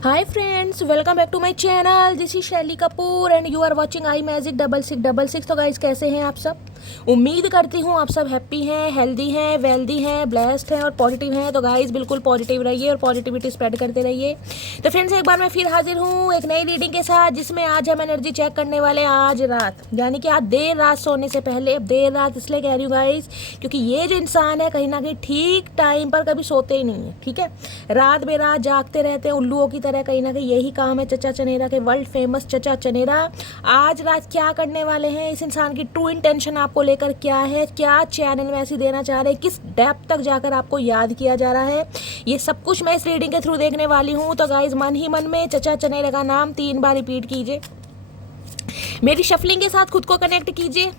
Hi friends, welcome back to my channel. This is शैली Kapoor and you are watching I magic 6666। तो guys कैसे हैं आप सब? उम्मीद करती हूँ आप सब हैप्पी हैं, हेल्दी हैं, वेल्दी हैं, ब्लेस्ड हैं और पॉजिटिव हैं। तो गाइज बिल्कुल पॉजिटिव रहिए और पॉजिटिविटी स्प्रेड करते रहिए। तो फ्रेंड्स एक बार मैं फिर हाजिर हूँ एक नई रीडिंग के साथ, जिसमें आज हम एनर्जी चेक करने वाले हैं आज रात, यानी कि आज देर रात सोने से पहले। अब देर रात इसलिए कह रही हूँ गाइज क्योंकि ये जो इंसान है कहीं ना कहीं ठीक टाइम पर कभी सोते ही नहीं है, ठीक है। रात बेरात जागते रहते हैं उल्लुओं की तरह, कहीं ना कहीं यही काम है चचा चनेरा के, वर्ल्ड फेमस चचा चनेरा। आज रात क्या करने वाले हैं, इस इंसान की ट्रू इंटेंशन आपको लेकर क्या है, क्या चैनल मैसेज देना चाह रहे हैं, किस डेप्थ तक जाकर आपको याद किया जा रहा है, ये सब कुछ मैं इस रीडिंग के थ्रू देखने वाली हूँ। तो गाइज मन ही मन में चचा चनेरा का नाम 3 बार रिपीट कीजिए, मेरी शफलिंग के साथ खुद को कनेक्ट कीजिए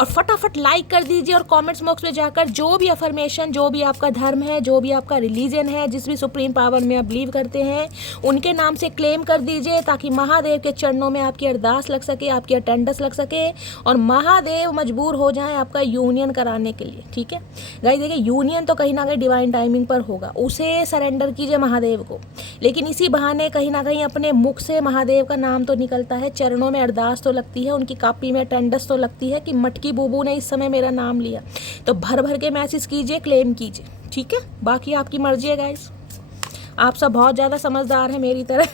और फटाफट लाइक कर दीजिए और कमेंट्स बॉक्स में जाकर जो भी अफर्मेशन, जो भी आपका धर्म है, जो भी आपका रिलीजन है, जिस भी सुप्रीम पावर में आप बिलीव करते हैं, उनके नाम से क्लेम कर दीजिए ताकि महादेव के चरणों में आपकी अरदास लग सके, आपकी अटेंडेंस लग सके और महादेव मजबूर हो जाए आपका यूनियन कराने के लिए, ठीक है गाइस। देखिए यूनियन तो कहीं ना कहीं डिवाइन टाइमिंग पर होगा, उसे सरेंडर कीजिए महादेव को, लेकिन इसी बहाने कहीं ना कहीं अपने मुख से महादेव का नाम तो निकलता है, चरणों में अरदास तो लगती है, उनकी कॉपी में अटेंडेंस तो लगती है कि मटकी बूबू ने इस समय मेरा नाम लिया। तो भर भर के मैसेज कीजिए, क्लेम कीजिए, ठीक है। बाकी आपकी मर्जी है गाइस, आप सब बहुत ज़्यादा समझदार हैं मेरी तरह।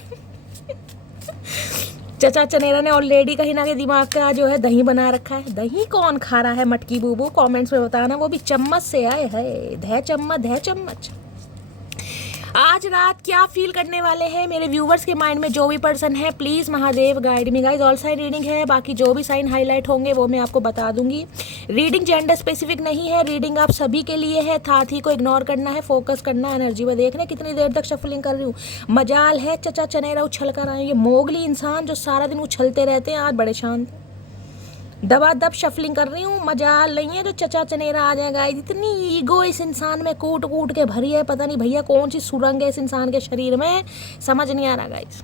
चचा चनेरा ने ऑलरेडी कहीं ना कहीं दिमाग का जो है दही बना रखा है। दही कौन खा रहा है मटकी बूबू, कमेंट्स में बताना, वो भी चम्मच से आए है, धै चम्मच। आज रात क्या फील करने वाले हैं मेरे व्यूवर्स के माइंड में जो भी पर्सन है, please Mahadev guide me guys. All sign reading है, बाकी जो भी साइन हाईलाइट होंगे वो मैं आपको बता दूंगी। रीडिंग जेंडर स्पेसिफिक नहीं है, रीडिंग आप सभी के लिए है, साथ ही को इग्नोर करना है, फोकस करना है एनर्जी में। देख रहे कितनी देर तक शफलिंग कर रही हूँ, मजाल है चचा चनेरा उछल कर आए। ये मोगली इंसान जो सारा दिन उछलते रहते हैं आज बड़े शांत, दबादब शफलिंग कर रही हूँ, मजाल नहीं है जो चचा चनेरा आ जाएगा। इतनी ईगो इस इंसान में कूट कूट के भरी है, पता नहीं भैया कौन सी सुरंग है इस इंसान के शरीर में, समझ नहीं आ रहा guys.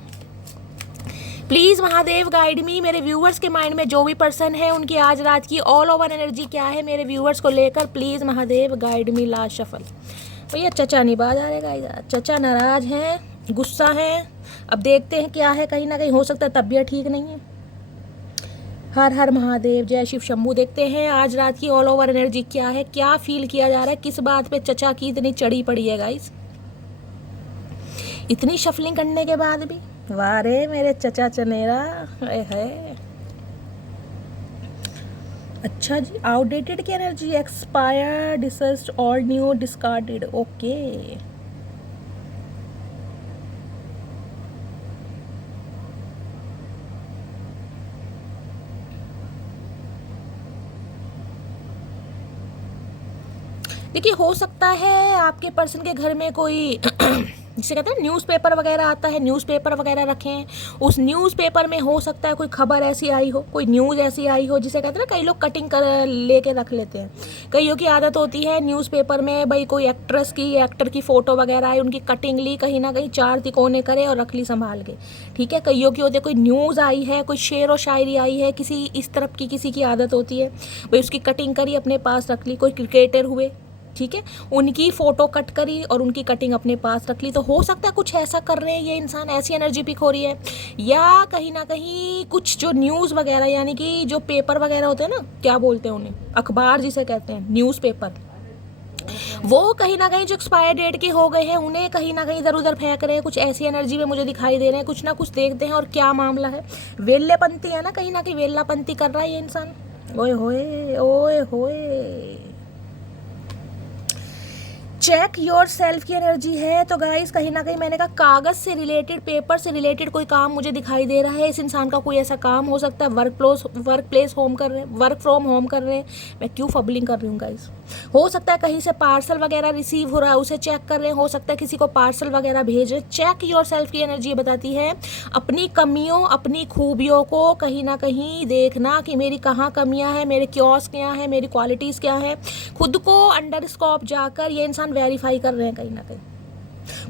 Please Mahadev guide me, मेरे व्यूअर्स के माइंड में जो भी पर्सन है उनकी आज रात की ऑल ओवर एनर्जी क्या है मेरे व्यूअर्स को लेकर, please Mahadev guide me. Last shuffle भैया चचा नहीं बाज आ रहे गाइस, चचा नाराज हैं, गुस्सा हैं। अब देखते हैं क्या है, कहीं ना कहीं हो सकता है तबीयत ठीक नहीं है। हर हर महादेव, जय शिव शंभू। देखते हैं आज रात की ऑल ओवर एनर्जी क्या है, क्या फील किया जा रहा है, किस बात पे चचा की इतनी चढ़ी पड़ी है गाइस, इतनी शफलिंग करने के बाद भी। वाह रे मेरे चचा चनेरा है। अच्छा जी, आउटडेटेड की energy, expire, disused, all new, discarded, okay. देखिए हो सकता है आपके पर्सन के घर में कोई जिसे कहते हैं न्यूज़पेपर वगैरह आता है, न्यूज़पेपर वगैरह रखें, उस न्यूज़पेपर में हो सकता है कोई खबर ऐसी आई हो, कोई न्यूज़ ऐसी आई हो, जिसे कहते हैं ना कई लोग कटिंग कर लेके रख लेते हैं। कईयों की आदत होती है न्यूज़पेपर में भाई कोई एक्ट्रेस की, एक्टर की फ़ोटो वगैरह आई, उनकी कटिंग ली, कहीं ना कहीं 4 तिकोने करे और रख ली संभाल के, ठीक है। कईयों की होती है कोई न्यूज़ आई है, कोई शेर व शायरी आई है, किसी इस तरफ की किसी की आदत होती है भाई उसकी कटिंग करी अपने पास रख ली। कोई क्रिकेटर हुए, ठीक है, उनकी फ़ोटो कट करी और उनकी कटिंग अपने पास रख ली। तो हो सकता है कुछ ऐसा कर रहे हैं ये इंसान, ऐसी एनर्जी पिक हो रही है, या कहीं ना कहीं कुछ जो न्यूज़ वगैरह, यानी कि जो पेपर वगैरह होते हैं ना, क्या बोलते हैं उन्हें, अखबार जिसे कहते हैं, न्यूज़पेपर, वो कहीं ना कहीं जो एक्सपायर डेट के हो गए हैं उन्हें कहीं ना कहीं इधर उधर फेंक रहे हैं। कुछ ऐसी एनर्जी में मुझे दिखाई दे रहे हैं, कुछ ना कुछ देखते हैं और क्या मामला है। वेल्लेपंती है ना, कहीं ना कहीं वेल्लापंती कर रहा है ये इंसान। ओए होए ओए होए, चेक योर सेल्फ की एनर्जी है। तो गाइस कहीं ना कहीं मैंने कहा कागज़ से रिलेटेड, पेपर से रिलेटेड कोई काम मुझे दिखाई दे रहा है। इस इंसान का कोई ऐसा काम हो सकता है, वर्क प्लेस होम कर रहे हैं, वर्क फ्रॉम होम कर रहे हैं। मैं क्यों फबलिंग कर रही हूँ गाइस, हो सकता है कहीं से पार्सल वगैरह रिसीव हो रहा है, उसे चेक कर रहे हैं, हो सकता है किसी को पार्सल वगैरह भेज रहे। चेक योर सेल्फ की एनर्जी बताती है अपनी कमियों, अपनी खूबियों को कहीं ना कहीं देखना कि मेरी कहाँ कमियाँ हैं, मेरे क्योर्स क्या हैं, मेरी क्वालिटीज़ क्या हैं। खुद को अंडर स्कोप जाकर ये इंसान वेरीफाई कर रहे हैं कहीं ना कहीं।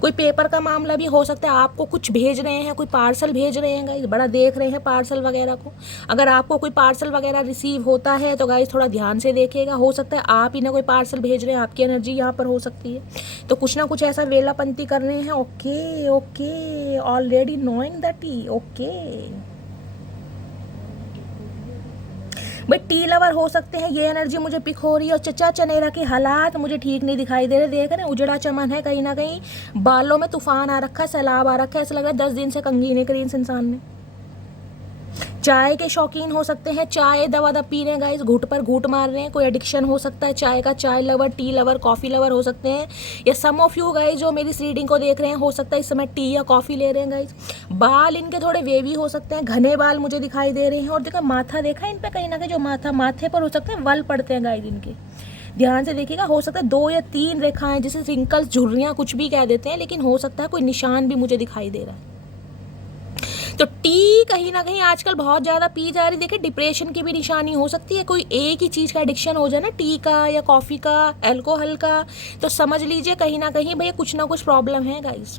कोई पेपर का मामला भी हो सकता है, आपको कुछ भेज रहे हैं, कोई पार्सल भेज रहे हैं गाइस, बड़ा देख रहे हैं पार्सल वगैरह को। अगर आपको कोई पार्सल वगैरह रिसीव होता है तो गाइस थोड़ा ध्यान से देखिएगा, हो सकता है आप ही ना कोई पार्सल भेज रहे हैं, आपकी एनर्जी यहाँ पर हो सकती है। तो कुछ ना कुछ ऐसा वेलापंती कर रहे हैं। Okay okay, already knowing the T. Okay भाई, टी लवर हो सकते हैं, ये एनर्जी मुझे पिक हो रही है। और चचा चनेरा के हालात मुझे ठीक नहीं दिखाई दे रहे, देख रहे हैं उजड़ा चमन है, कहीं ना कहीं बालों में तूफान आ रखा है, सैलाब आ रखा है, ऐसा लग रहा है 10 दिन से कंघी नहीं करी इस इंसान ने। चाय के शौकीन हो सकते हैं, चाय दवा दब पी रहे हैं गाइस, घूट पर घूट मार रहे हैं, कोई एडिक्शन हो सकता है चाय का, चाय lover, tea lover, coffee lover हो सकते हैं। या सम ऑफ यू गाइस जो मेरी इस रीडिंग को देख रहे हैं, हो सकता है इस समय टी या कॉफ़ी ले रहे हैं गाइस। बाल इनके थोड़े वेवी हो सकते हैं, घने बाल मुझे दिखाई दे रहे हैं। और देखो माथा देखा इन पे, कहीं ना कहीं जो माथे पर हो सकते हैं वल पड़ते हैं गाइस इनके, ध्यान से देखिएगा। हो सकता है 2 या 3 रेखाएं, जिसे रिंकल्स, झुर्रियाँ कुछ भी कह देते हैं, लेकिन हो सकता है कोई निशान भी मुझे दिखाई दे रहा है। तो टी कहीं ना कहीं आजकल बहुत ज़्यादा पी जा रही। देखिए डिप्रेशन की भी निशानी हो सकती है, कोई एक ही चीज़ का एडिक्शन हो जाए ना, टी का या कॉफ़ी का, अल्कोहल का, तो समझ लीजिए कहीं ना कहीं भैया कुछ ना कुछ प्रॉब्लम है गाइस।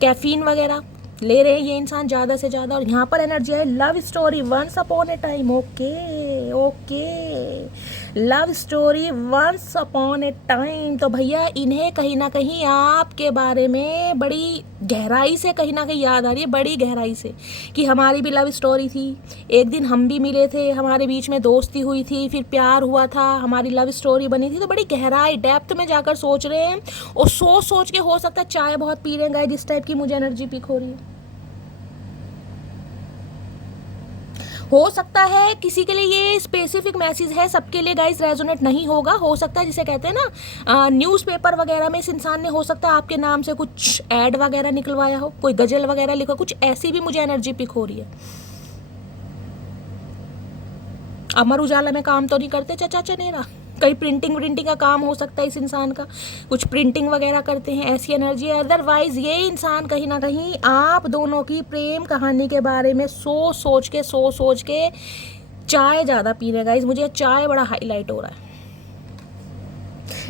कैफीन वगैरह ले रहे हैं ये इंसान ज़्यादा से ज़्यादा। और यहाँ पर एनर्जी है love story once upon a time. Okay okay, love story once upon a time. तो भैया इन्हें कहीं ना कहीं आपके बारे में बड़ी गहराई से कहीं ना कहीं याद आ रही है, बड़ी गहराई से, कि हमारी भी लव स्टोरी थी, एक दिन हम भी मिले थे, हमारे बीच में दोस्ती हुई थी, फिर प्यार हुआ था, हमारी लव स्टोरी बनी थी। तो बड़ी गहराई डेप्थ में जाकर सोच रहे हैं, और सोच के हो सकता है चाय बहुत पी रहे हैं गाइस, जिस टाइप की मुझे एनर्जी पिक हो रही है। हो सकता है किसी के लिए ये स्पेसिफिक मैसेज है, सबके लिए गाइस रेजोनेट नहीं होगा। हो सकता है जिसे कहते हैं ना न्यूज़पेपर वगैरह में इस इंसान ने हो सकता है आपके नाम से कुछ ऐड वगैरह निकलवाया हो, कोई गजल वगैरह लिखा, कुछ ऐसी भी मुझे एनर्जी पिक हो रही है। अमर उजाला में काम तो नहीं करते चचा चनेरा, कहीं प्रिंटिंग का काम हो सकता है इस इंसान का, कुछ प्रिंटिंग वगैरह करते हैं, ऐसी एनर्जी है। अदरवाइज ये इंसान कहीं ना कहीं आप दोनों की प्रेम कहानी के बारे में सोच के चाय ज़्यादा पी रहे गाइस। मुझे चाय बड़ा हाईलाइट हो रहा है,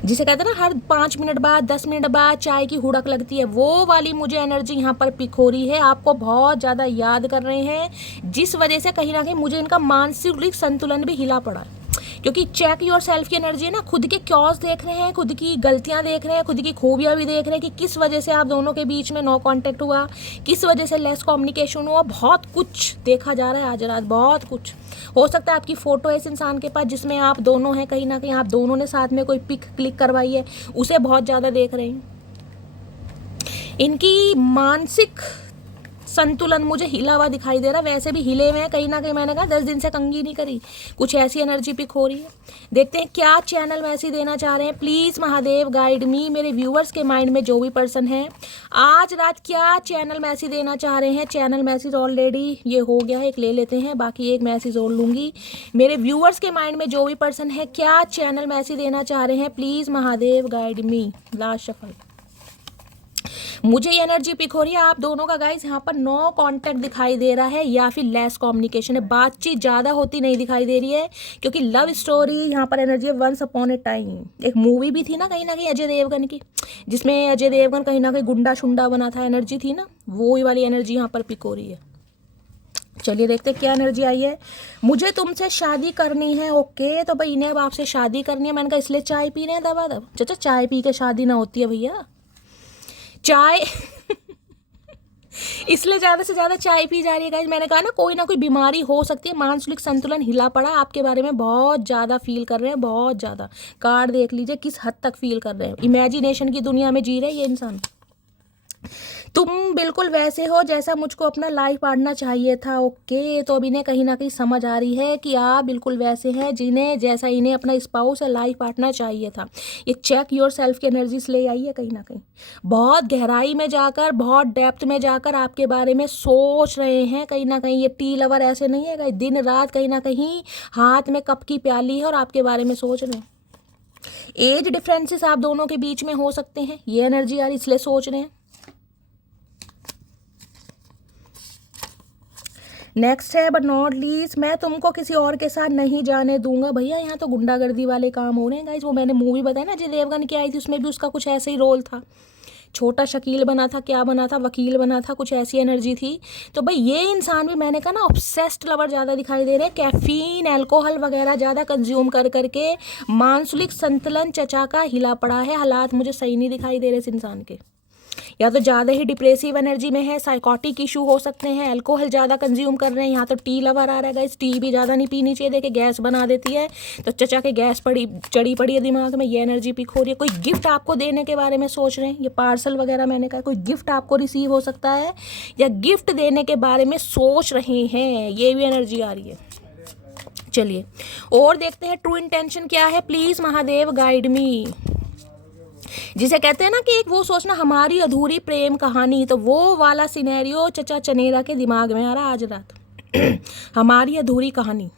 जिसे कहते हैं ना हर 5 मिनट बाद 10 मिनट बाद चाय की हुड़क लगती है, वो वाली मुझे एनर्जी यहाँ पर पिक हो रही है। आपको बहुत ज़्यादा याद कर रहे हैं, जिस वजह से कहीं ना कहीं मुझे इनका मानसिक संतुलन भी हिला पड़ा है। क्योंकि चेक योर सेल्फ की एनर्जी है ना, खुद के क्योस देख रहे हैं, खुद की गलतियां देख रहे हैं, खुद की खूबियां भी देख रहे हैं कि किस वजह से आप दोनों के बीच में नो कांटेक्ट हुआ, किस वजह से लेस कम्युनिकेशन हुआ। बहुत कुछ देखा जा रहा है आज रात, बहुत कुछ। हो सकता है आपकी फ़ोटो है इस इंसान के पास जिसमें आप दोनों हैं, कहीं ना कहीं आप दोनों ने साथ में कोई पिक क्लिक करवाई है, उसे बहुत ज़्यादा देख रहे हैं। इनकी मानसिक संतुलन मुझे हिला हुआ दिखाई दे रहा, वैसे भी हिले हुए हैं कहीं ना कहीं। मैंने कहा 10 दिन से कंघी नहीं करी, कुछ ऐसी एनर्जी पिक हो रही है। देखते हैं क्या चैनल मैसेज देना चाह रहे हैं। प्लीज़ महादेव गाइड मी, मेरे व्यूअर्स के माइंड में जो भी पर्सन है आज रात क्या चैनल मैसेज देना चाह रहे हैं। चैनल मैसेज ऑलरेडी ये हो गया है, एक ले लेते हैं, बाकी एक मैसेज और लूँगी। मेरे व्यूअर्स के माइंड में जो भी पर्सन है क्या चैनल मैसेज देना चाह रहे हैं, please Mahadev guide me. Last shuffle मुझे ये एनर्जी पिक हो रही है आप दोनों का गाइस, यहाँ पर नो कांटेक्ट दिखाई दे रहा है या फिर लेस कम्युनिकेशन है, बातचीत ज़्यादा होती नहीं दिखाई दे रही है। क्योंकि लव स्टोरी यहाँ पर एनर्जी है वंस अपॉन ए टाइम। एक मूवी भी थी ना कहीं अजय देवगन की, जिसमें अजय देवगन कहीं ना कहीं गुंडा शुंडा बना था, एनर्जी थी ना, वो वाली एनर्जी यहाँ पर पिक हो रही है। चलिए देखते हैं क्या एनर्जी आई है। मुझे तुमसे शादी करनी है। ओके, तो भाई इन्हें अब आपसे शादी करनी है। मैंने कहा इसलिए चाय पी रहे हैं दबा दब। चाचा चाय पी के शादी ना होती है भैया, चाय इसलिए ज़्यादा से ज़्यादा चाय पी जा रही है गाइस। मैंने कहा ना कोई ना कोई बीमारी हो सकती है, मानसिक संतुलन हिला पड़ा, आपके बारे में बहुत ज़्यादा फील कर रहे हैं, बहुत ज़्यादा। कार्ड देख लीजिए किस हद तक फील कर रहे हैं, इमेजिनेशन की दुनिया में जी रहे हैं ये इंसान। तुम बिल्कुल वैसे हो जैसा मुझको अपना लाइफ पार्टनर चाहिए था। ओके, तो अब इन्हें कहीं ना कहीं समझ आ रही है कि आप बिल्कुल वैसे हैं जिन्हें जैसा इन्हें अपना स्पाउस या लाइफ पार्टनर चाहिए था। ये चेक योर सेल्फ की एनर्जीज ले आई है कहीं ना कहीं, बहुत गहराई में जाकर, बहुत डेप्थ में जाकर आपके बारे में सोच रहे हैं कहीं ना कहीं। ये टी लवर ऐसे नहीं है, दिन रात कहीं ना कहीं हाथ में कप की प्याली है और आपके बारे में सोच रहे हैं। एज डिफरेंसेस आप दोनों के बीच में हो सकते हैं, ये एनर्जी यार इसलिए सोच रहे हैं। नेक्स्ट है बट नॉट लीस्ट, मैं तुमको किसी और के साथ नहीं जाने दूंगा। भैया यहाँ तो गुंडागर्दी वाले काम हो रहे हैं गाइस। वो मैंने मूवी बताया ना अजय देवगन की आई थी, उसमें भी उसका कुछ ऐसे ही रोल था। छोटा शकील बना था, क्या बना था, वकील बना था, कुछ ऐसी एनर्जी थी। तो भाई ये इंसान भी मैंने कहा ना ऑब्सेस्ड लवर ज़्यादा दिखाई दे रहे हैं, कैफीन एल्कोहल वगैरह ज़्यादा कंज्यूम कर करके मानसिक संतुलन चचा का हिला पड़ा है। हालात मुझे सही नहीं दिखाई दे रहे इस इंसान के, या तो ज़्यादा ही डिप्रेसिव एनर्जी में है, साइकोटिक इशू हो सकते हैं, अल्कोहल ज़्यादा कंज्यूम कर रहे हैं। यहाँ तो टी लवर आ रहा है गाइस, टी भी ज़्यादा नहीं पीनी चाहिए, देखिए गैस बना देती है। तो चचा के गैस चढ़ी पड़ी है दिमाग में, ये एनर्जी पिक हो रही है। कोई गिफ्ट आपको देने के बारे में सोच रहे हैं, ये पार्सल वगैरह मैंने कहा, कोई गिफ्ट आपको रिसीव हो सकता है या गिफ्ट देने के बारे में सोच रहे हैं, ये भी एनर्जी आ रही है। चलिए और देखते हैं ट्रू इंटेंशन क्या है। प्लीज़ महादेव गाइड मी। जिसे कहते हैं ना कि एक वो सोचना हमारी अधूरी प्रेम कहानी, तो वो वाला सिनेरियो चचा चनेरा के दिमाग में आ रहा आज रात। हमारी अधूरी कहानी,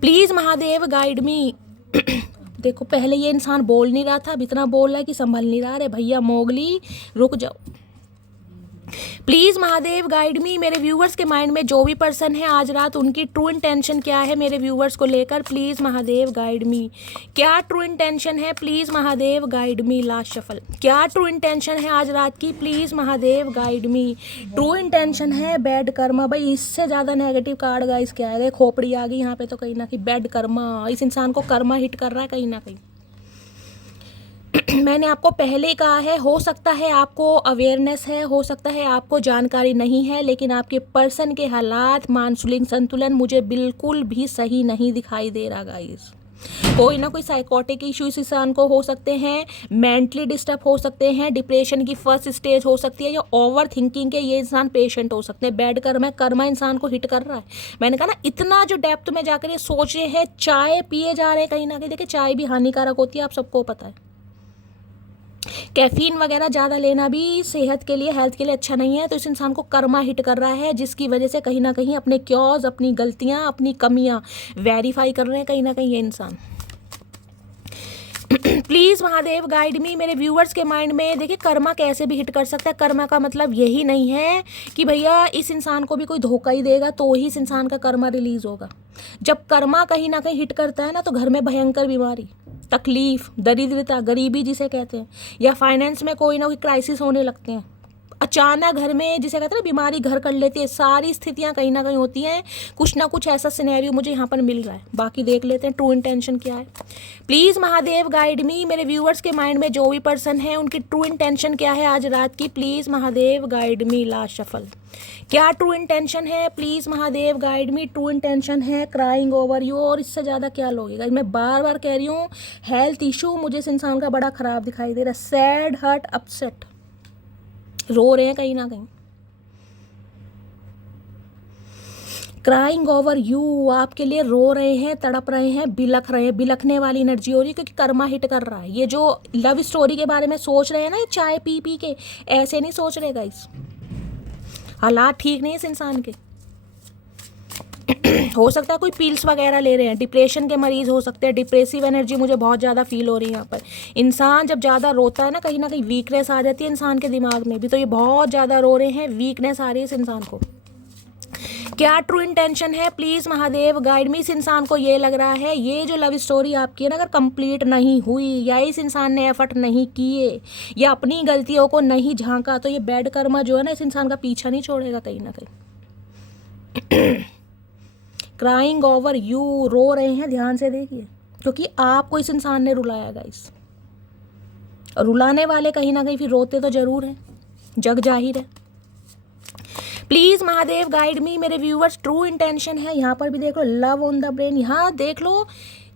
प्लीज महादेव गाइड मी। देखो पहले ये इंसान बोल नहीं रहा था, अब इतना बोल रहा है कि संभल नहीं रहा। अरे भैया मोगली रुक जाओ। Please Mahadev guide me. मेरे व्यूवर्स के माइंड में जो भी पर्सन है आज रात, उनकी ट्रू इंटेंशन क्या है मेरे व्यूवर्स को लेकर, प्लीज महादेव गाइड मी। क्या ट्रू इंटेंशन है, please Mahadev guide me. Last shuffle, क्या ट्रू इंटेंशन है आज रात की, please Mahadev guide me. True intention है बैड कर्मा। भाई इससे ज़्यादा नेगेटिव कार्ड गाइस क्या है, खोपड़ी आ गई यहाँ पे तो कहीं ना कहीं बैड कर्मा। इस इंसान को कर्मा हिट कर रहा है कहीं ना कहीं। मैंने आपको पहले कहा है, हो सकता है आपको अवेयरनेस है, हो सकता है आपको जानकारी नहीं है, लेकिन आपके पर्सन के हालात मानसिक संतुलन मुझे बिल्कुल भी सही नहीं दिखाई दे रहा गाइस। कोई ना कोई साइकोटिक इशू इस इंसान को हो सकते हैं, मेंटली डिस्टर्ब हो सकते हैं, डिप्रेशन की फर्स्ट स्टेज हो सकती है, या ओवर थिंकिंग के ये इंसान पेशेंट हो सकते हैं। बैड कर्मा, कर्मा इंसान को हिट कर रहा है। मैंने कहा ना इतना जो डेप्थ में जाकर ये सोच रहे हैं, चाय पिए जा रहे हैं कहीं ना कहीं। देखिए चाय भी हानिकारक होती है, आप सबको पता है। कैफीन वगैरह ज़्यादा लेना भी सेहत के लिए, हेल्थ के लिए अच्छा नहीं है। तो इस इंसान को कर्मा हिट कर रहा है, जिसकी वजह से कहीं ना कहीं अपने क्योर्स, अपनी गलतियां, अपनी कमियां वेरीफाई कर रहे हैं कहीं ना कहीं ये इंसान। Please Mahadev guide me. मेरे व्यूवर्स के माइंड में देखिए कर्मा कैसे भी हिट कर सकता है। कर्मा का मतलब यही नहीं है कि भैया इस इंसान को भी कोई धोखा ही देगा तो ही इस इंसान का कर्मा रिलीज होगा। जब कर्मा कहीं ना कहीं हिट करता है ना, तो घर में भयंकर बीमारी, तकलीफ, दरिद्रता, गरीबी जिसे कहते हैं, या फाइनेंस में कोई ना कोई क्राइसिस होने लगते हैं। अचानक घर में जिसे कहते हैं ना बीमारी घर कर लेती है, सारी स्थितियां कहीं ना कहीं होती हैं। कुछ ना कुछ ऐसा सिनेरियो मुझे यहाँ पर मिल रहा है। बाकी देख लेते हैं ट्रू इंटेंशन क्या है। Please Mahadev guide me. मेरे व्यूअर्स के माइंड में जो भी पर्सन है, उनकी ट्रू इंटेंशन क्या है आज रात की, please Mahadev guide me. Last shuffle, क्या ट्रू इंटेंशन है, please Mahadev guide me. True intention है क्राइंग ओवर यू, और इससे ज़्यादा क्या लोगेगा। मैं बार बार कह रही हूँ, हेल्थ इशू मुझे इस इंसान का बड़ा ख़राब दिखाई दे रहा है। सैड, हर्ट, अपसेट, रो रहे हैं कहीं ना कहीं। क्राइंग ओवर यू, आपके लिए रो रहे हैं, तड़प रहे हैं, बिलख रहे हैं। बिलखने वाली एनर्जी हो रही है क्योंकि कर्मा हिट कर रहा है। ये जो लव स्टोरी के बारे में सोच रहे हैं ना, चाय पी पी के, ऐसे नहीं सोच रहे गाइस। हालात ठीक नहीं है इस इंसान के। हो सकता है कोई पिल्स वगैरह ले रहे हैं, डिप्रेशन के मरीज हो सकते हैं। डिप्रेसिव एनर्जी मुझे बहुत ज़्यादा फील हो रही है यहाँ पर। इंसान जब ज़्यादा रोता है ना कहीं वीकनेस आ जाती है इंसान के दिमाग में भी। तो ये बहुत ज़्यादा रो रहे हैं, वीकनेस आ रही है इस इंसान को। क्या ट्रू इंटेंशन है, प्लीज़ महादेव गाइड मी। इस इंसान को ये लग रहा है, ये जो लव स्टोरी आपकी है ना, अगर कंप्लीट नहीं हुई, या इस इंसान ने एफर्ट नहीं किए, या अपनी गलतियों को नहीं झांका, तो ये बैड कर्मा जो है ना, इस इंसान का पीछा नहीं छोड़ेगा कहीं ना कहीं। क्राइंग ओवर यू, रो रहे हैं, ध्यान से देखिए, क्योंकि आपको इस इंसान ने रुलाया गाइस। रुलाने वाले कहीं ना कहीं फिर रोते तो जरूर हैं, जग जाहिर है। Please Mahadev guide me. मेरे व्यूवर्स ट्रू इंटेंशन है, यहाँ पर भी देख लो, लव ऑन द ब्रेन। यहाँ देख लो,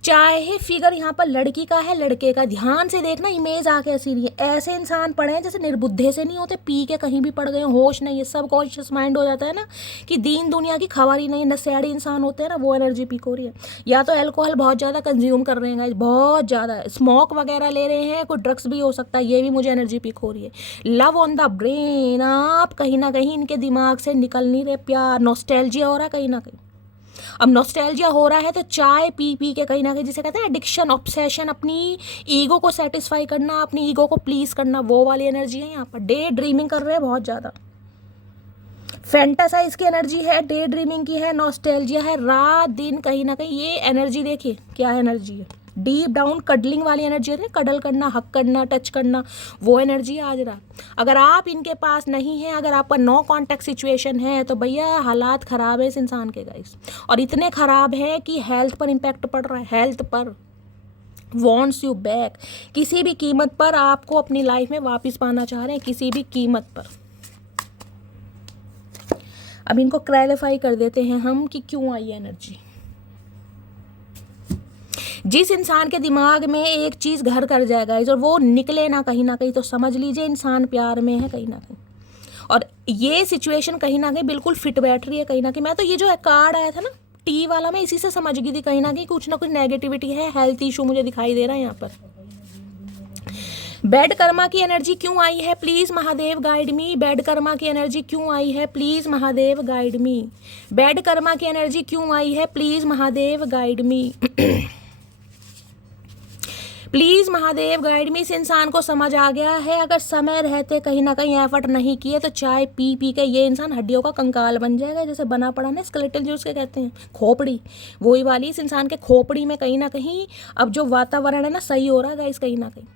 चाहे फिगर यहाँ पर लड़की का है लड़के का, ध्यान से देखना, इमेज आके ऐसी रही है। ऐसे इंसान पड़े हैं जैसे निर्बुद्धे से नहीं होते, पी के कहीं भी पड़ गए, होश नहीं है, सब कॉन्शियस माइंड हो जाता है ना, कि दीन दुनिया की खबर ही नहीं, नशेड़ी इंसान होते हैं ना, वो एनर्जी पीक हो रही है। या तो अल्कोहल बहुत ज़्यादा कंज्यूम कर रहे हैं गाइस, बहुत ज़्यादा स्मोक वगैरह ले रहे हैं, कोई ड्रग्स भी हो सकता है, ये भी मुझे एनर्जी पीक हो रही है। लव ऑन द ब्रेन, आप कहीं ना कहीं इनके दिमाग से निकल नहीं रहे। प्यार, नॉस्टैल्जिया हो रहा है कहीं ना कहीं। अब नॉस्टैल्जिया हो रहा है तो चाय पी पी के कहीं ना कहीं, जिसे कहते हैं एडिक्शन, ऑब्सेशन, अपनी ईगो को सेटिस्फाई करना, अपनी ईगो को प्लीज करना, वो वाली एनर्जी है यहाँ पर। डे ड्रीमिंग कर रहे हैं बहुत ज़्यादा, फैंटासाइज की एनर्जी है, डे ड्रीमिंग की है, नॉस्टैल्जिया है, रात दिन कहीं ना कहीं ये एनर्जी देखिए क्या एनर्जी है। डीप डाउन कडलिंग वाली एनर्जी होती है, कडल करना, हक करना, टच करना, वो एनर्जी आज रात। अगर आप इनके पास नहीं है, अगर आपका नो कॉन्टैक्ट सिचुएशन है, तो भैया हालात ख़राब है इस इंसान के गाइस, और इतने ख़राब है कि हेल्थ पर इम्पैक्ट पड़ रहा है, हेल्थ पर। वॉन्ट्स यू बैक, किसी भी कीमत पर आपको अपनी लाइफ में वापस पाना चाह रहे हैं, किसी भी कीमत पर। अब इनको क्लैरिफाई कर देते हैं हम कि क्यों आई एनर्जी। जिस इंसान के दिमाग में एक चीज़ घर कर जाएगा और वो निकले ना कहीं, तो समझ लीजिए इंसान प्यार में है कहीं ना कहीं। और ये सिचुएशन कहीं ना कहीं बिल्कुल फिट बैठ रही है कहीं ना कहीं। मैं तो ये जो कार्ड आया था ना टी वाला, मैं इसी से समझ गई थी कहीं ना कुछ नेगेटिविटी है, हेल्थ इशू मुझे दिखाई दे रहा है यहाँ पर। बैड कर्मा की एनर्जी क्यों आई है, please Mahadev guide me. Bad Karma की एनर्जी क्यों आई है, please Mahadev guide me. Bad Karma की एनर्जी क्यों आई है, please Mahadev guide me. Please Mahadev guide मी। इस इंसान को समझ आ गया है अगर समय रहते कहीं ना कहीं एफर्ट नहीं किए तो चाय पी पी के ये इंसान हड्डियों का कंकाल बन जाएगा, जैसे बना पड़ा ना स्केलेटल जो उसके कहते हैं, खोपड़ी, वही वाली। इस इंसान के खोपड़ी में कहीं ना कहीं अब जो वातावरण है ना सही हो रहा है गाइस, कहीं ना कहीं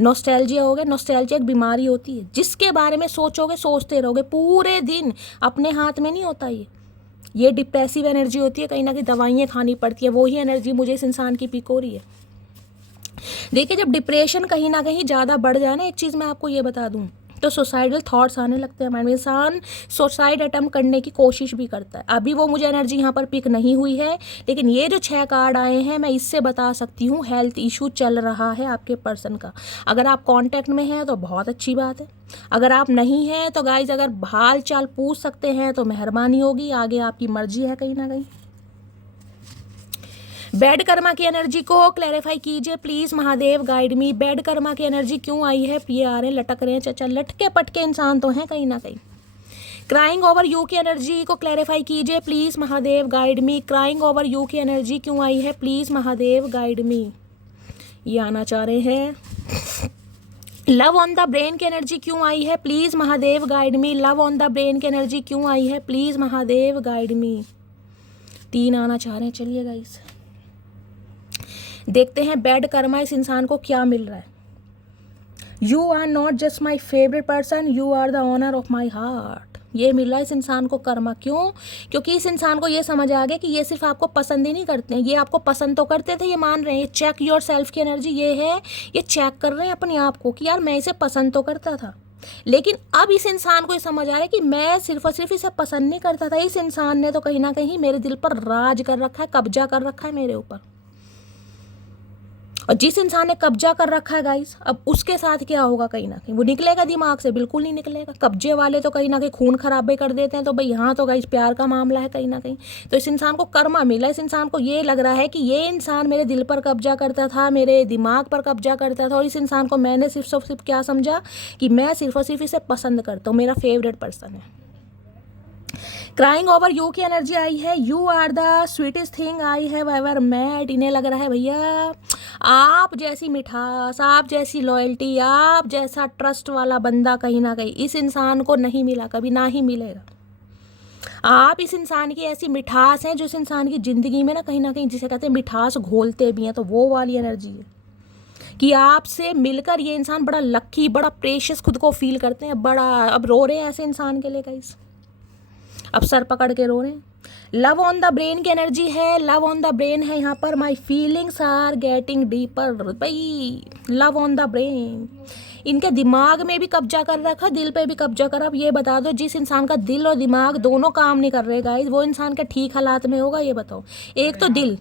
नॉस्टैल्जिया हो गया। नॉस्टैल्जिया एक बीमारी होती है, जिसके बारे में सोचोगे सोचते रहोगे पूरे दिन, अपने हाथ में नहीं होता ये डिप्रेसिव एनर्जी होती है, कहीं ना कहीं दवाइयाँ खानी पड़ती है। वही एनर्जी मुझे इस इंसान की पिक हो रही है। देखिए जब डिप्रेशन कहीं ना कहीं ज़्यादा बढ़ जाए ना, एक चीज़ मैं आपको ये बता दूं, तो सुसाइडल थॉट्स आने लगते हैं माइंड में। इंसान सुसाइड अटेम्प्ट करने की कोशिश भी करता है। अभी वो मुझे एनर्जी यहाँ पर पिक नहीं हुई है, लेकिन ये जो 6 कार्ड आए हैं मैं इससे बता सकती हूँ हेल्थ इशू चल रहा है आपके पर्सन का। अगर आप कांटेक्ट में हैं तो बहुत अच्छी बात है, अगर आप नहीं हैं तो गाइज अगर हाल चाल पूछ सकते हैं तो मेहरबानी होगी, आगे आपकी मर्जी है कहीं ना कहीं। बैड कर्मा की एनर्जी को क्लैरिफाई कीजिए please Mahadev guide me. Bad Karma की एनर्जी क्यों आई है, ये आ रहे हैं लटक रहे हैं, चचा लटके पटके इंसान तो हैं कहीं ना कहीं। क्राइंग ओवर यू की एनर्जी को क्लैरिफाई कीजिए please Mahadev guide me. Crying over you की एनर्जी क्यों आई है, प्लीज़ महादेव गाइड मी। ये आना चाह रहे हैं। लव ऑन द ब्रेन की एनर्जी क्यों आई है, please Mahadev guide me. Love on the brain की एनर्जी क्यों आई है, प्लीज़ महादेव गाइड मी। 3 आना चाह रहे हैं। चलिए गाइस देखते हैं बैड कर्मा इस इंसान को क्या मिल रहा है। You are not just my favourite person, you are the honour of my heart. ये मिल रहा है इस इंसान को कर्मा। क्यों? क्योंकि इस इंसान को ये समझ आ गया कि ये सिर्फ आपको पसंद ही नहीं करते हैं, ये आपको पसंद तो करते थे, ये मान रहे हैं। ये चेक योर सेल्फ की एनर्जी ये है, ये चेक कर रहे हैं अपने आप को कि यार मैं इसे पसंद तो करता था, लेकिन अब इस इंसान को ये समझ आ रहा है कि मैं सिर्फ और सिर्फ इसे पसंद नहीं करता था, इस इंसान ने तो कहीं ना कहीं मेरे दिल पर राज कर रखा है, कब्जा कर रखा है मेरे ऊपर। और जिस इंसान ने कब्जा कर रखा है गाइस, अब उसके साथ क्या होगा, कहीं ना कहीं वो निकलेगा दिमाग से, बिल्कुल नहीं निकलेगा। कब्जे वाले तो कहीं ना कहीं खून खराबे कर देते हैं, तो भाई यहाँ तो गाइस प्यार का मामला है कहीं ना कहीं। तो इस इंसान को कर्मा मिला। इस इंसान को ये लग रहा है कि ये इंसान मेरे दिल पर कब्जा करता था, मेरे दिमाग पर कब्जा करता था, और इस इंसान को मैंने सिर्फ क्या समझा कि मैं सिर्फ और सिर्फ इसे पसंद करता हूँ, मेरा फेवरेट पर्सन है। क्राइंग ओवर यू की एनर्जी आई है। You are the sweetest thing I have ever met. इन्हें लग रहा है भैया आप जैसी मिठास, आप जैसी लॉयल्टी, आप जैसा ट्रस्ट वाला बंदा कहीं ना कहीं इस इंसान को नहीं मिला, कभी ना ही मिलेगा। आप इस इंसान की ऐसी मिठास हैं जो इस इंसान की ज़िंदगी में ना कहीं जिसे कहते हैं मिठास घोलते भी हैं, तो वो वाली एनर्जी है कि आपसे मिलकर ये इंसान बड़ा लक्की, बड़ा प्रेशियस खुद को फील करते हैं। बड़ा अब रो रहे हैं ऐसे इंसान के लिए गाइस, अब सर पकड़ के रो रहे हैं। लव ऑन द ब्रेन की एनर्जी है, लव ऑन द ब्रेन है यहाँ पर। My feelings are getting deeper. भाई लव ऑन द ब्रेन, इनके दिमाग में भी कब्जा कर रखा, दिल पे भी कब्जा कर। अब ये बता दो जिस इंसान का दिल और दिमाग दोनों काम नहीं कर रहे गाइस, वो इंसान के ठीक हालात में होगा, ये बताओ। एक तो दिल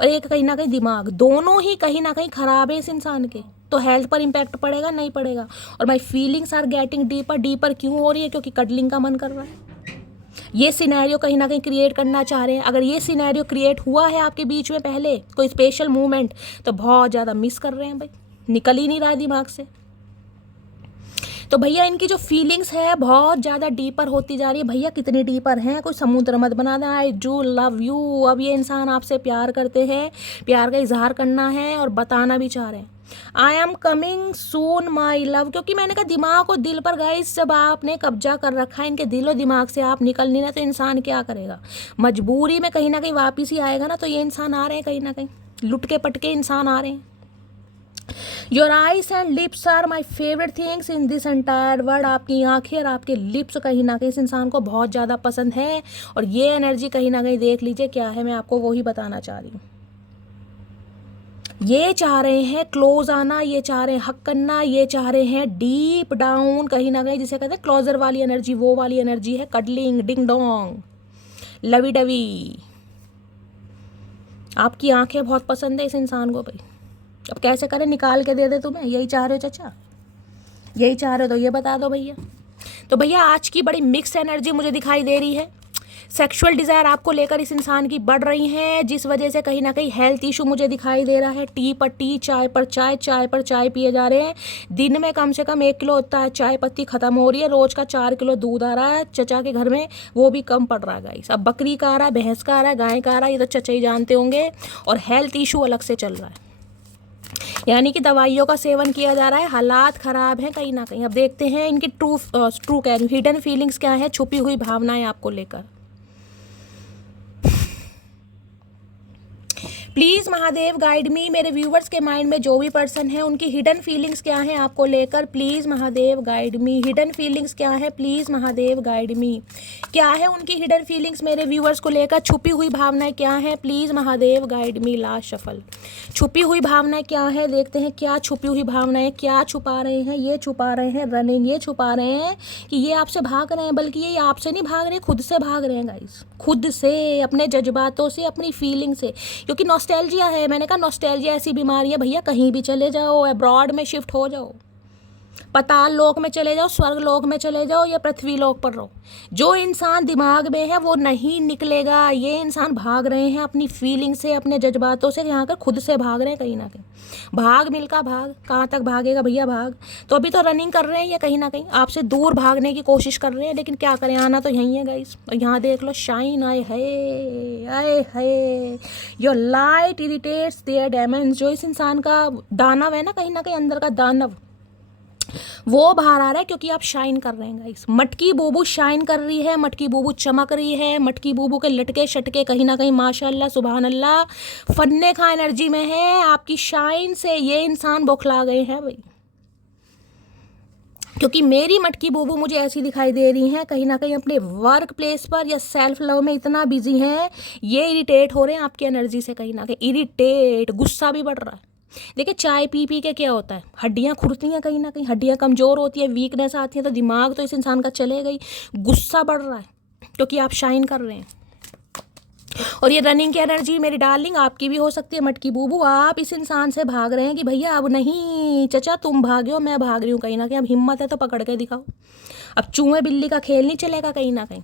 और एक कहीं ना कहीं दिमाग, दोनों ही कहीं ना कहीं खराब है इस इंसान के, तो हेल्थ पर इम्पैक्ट पड़ेगा, नहीं पड़ेगा। और my feelings are getting deeper. Deeper क्यों हो रही है? क्योंकि कडलिंग का मन कर रहा है। ये सिनेरियो कहीं ना कहीं क्रिएट करना चाह रहे हैं। अगर ये सिनेरियो क्रिएट हुआ है आपके बीच में पहले कोई स्पेशल मूवमेंट, तो बहुत ज़्यादा मिस कर रहे हैं भाई, निकल ही नहीं रहा है दिमाग से। तो भैया इनकी जो फीलिंग्स है बहुत ज़्यादा डीपर होती जा रही है। भैया कितनी डीपर हैं, कोई समुद्र मत बना देना। I do love you. अब ये इंसान आपसे प्यार करते हैं, प्यार का इजहार करना है और बताना भी चाह रहे हैं। I am coming soon my love. क्योंकि मैंने कहा दिमाग और दिल पर गाइस जब आपने कब्जा कर रखा है, इनके दिल और दिमाग से आप निकल नहीं रहे, तो इंसान क्या करेगा? मजबूरी में कहीं ना कहीं वापिस ही आएगा ना। तो ये इंसान आ रहे हैं कहीं ना कहीं लुटके पटके इंसान आ रहे हैं। Your eyes and lips are my favourite things in this entire world. आपकी आंखें और आपके लिप्स कहीं ना कहीं इस इंसान को बहुत ज़्यादा पसंद है। और ये एनर्जी कहीं ना कहीं देख लीजिए क्या है, मैं आपको वही बताना चाह रही हूँ। ये चाह रहे हैं क्लोज आना, ये चाह रहे हैं हक करना, ये चाह रहे हैं डीप डाउन कहीं ना कहीं, जिसे कहते हैं क्लोजर वाली एनर्जी, वो वाली एनर्जी है cuddling, ding dong, lovey dovey. आपकी आंखें बहुत पसंद है इस इंसान को भाई। अब कैसे करें, निकाल के दे दे तुम्हें? यही चाह रहे हो चाचा, यही चाह रहे हो तो ये बता दो भैया। तो भैया आज की बड़ी मिक्स एनर्जी मुझे दिखाई दे रही है। सेक्सुअल डिज़ायर आपको लेकर इस इंसान की बढ़ रही है, जिस वजह से कहीं ना कहीं हेल्थ इशू मुझे दिखाई दे रहा है। टी पर टी, चाय पर चाय, चाय पर चाय पिए जा रहे हैं। दिन में कम से कम 1 किलो होता है चाय पत्ती खत्म हो रही है। रोज का 4 किलो दूध आ रहा है चचा के घर में, वो भी कम पड़ रहा है गाइस। अब बकरी का आ रहा है, भैंस का आ रहा है, गाय का आ रहा है, ये तो चचा ही जानते होंगे। और हेल्थ इशू अलग से चल रहा है, यानी कि दवाइयों का सेवन किया जा रहा है। हालात ख़राब हैं कहीं ना कहीं। अब देखते हैं इनकी ट्रू कह रही हूँ हिडन फीलिंग्स क्या है, छुपी हुई भावनाएं आपको लेकर। Please Mahadev guide me. मेरे व्यूवर्स के माइंड में जो भी पर्सन है उनकी हिडन फीलिंग्स क्या है आपको लेकर, please Mahadev guide me. Hidden feelings क्या है, प्लीज़ महादेव गाइड मी। क्या है उनकी हिडन फीलिंग्स मेरे व्यूवर्स को लेकर, छुपी हुई भावनाएं क्या है, please Mahadev guide me. Last shuffle, छुपी हुई भावनाएं क्या है, देखते हैं क्या छुपी हुई भावनाएं, क्या छुपा रहे हैं। ये छुपा रहे हैं रनिंग, ये छुपा रहे हैं कि ये आपसे भाग रहे हैं, बल्कि ये आपसे नहीं भाग रहे, खुद से भाग रहे हैं गाइस, खुद से, अपने जज्बातों से, अपनी फीलिंग से। क्योंकि नॉस्टैल्जिया है, मैंने कहा नॉस्टैल्जिया ऐसी बीमारी है भैया, कहीं भी चले जाओ, अब्रॉड में शिफ्ट हो जाओ, पताल लोक में चले जाओ, स्वर्ग लोक में चले जाओ, या पृथ्वी लोक पर रहो, जो इंसान दिमाग में है वो नहीं निकलेगा। ये इंसान भाग रहे हैं अपनी फीलिंग से, अपने जज्बातों से, यहाँ कर खुद से भाग रहे हैं कहीं ना कहीं। भाग मिल्खा भाग, कहाँ तक भागेगा भैया भाग। तो अभी तो रनिंग कर रहे हैं ये कहीं ना कहीं, आपसे दूर भागने की कोशिश कर रहे हैं, लेकिन क्या करें, आना तो यहीं है गाइस। और यहाँ देख लो शाइन, आए है your light irritates their demons. जो इस इंसान का दानव है ना कहीं अंदर का दानव, वो बाहर आ रहा है, क्योंकि आप शाइन कर रहे हैं गाइस। मटकी बूबू शाइन कर रही है, मटकी बूबू चमक रही है, मटकी बूबू के लटके शटके कहीं ना कहीं माशाल्लाह सुभान अल्लाह फन्ने खा एनर्जी में है। आपकी शाइन से ये इंसान बौखला गए हैं भाई, क्योंकि मेरी मटकी बूबू मुझे ऐसी दिखाई दे रही हैं कहीं ना कहीं अपने वर्क प्लेस पर या सेल्फ लव में इतना बिजी हैं, ये इरिटेट हो रहे हैं आपकी एनर्जी से कहीं ना कहीं, इरिटेट, गुस्सा भी बढ़ रहा है। देखिए चाय पी के क्या होता है, हड्डियां खुरती हैं कहीं ना कहीं, हड्डियां कमज़ोर होती है, वीकनेस आती है, तो दिमाग तो इस इंसान का चलेगा ही। गुस्सा बढ़ रहा है क्योंकि आप शाइन कर रहे हैं। और ये रनिंग की एनर्जी मेरी डार्लिंग आपकी भी हो सकती है मटकी बूबू। आप इस इंसान से भाग रहे हैं कि भैया अब नहीं चचा तुम भागे हो, मैं भाग रही हूँ कहीं ना कहीं। अब हिम्मत है तो पकड़ के दिखाओ। अब चूहे बिल्ली का खेल नहीं चलेगा कहीं ना कहीं,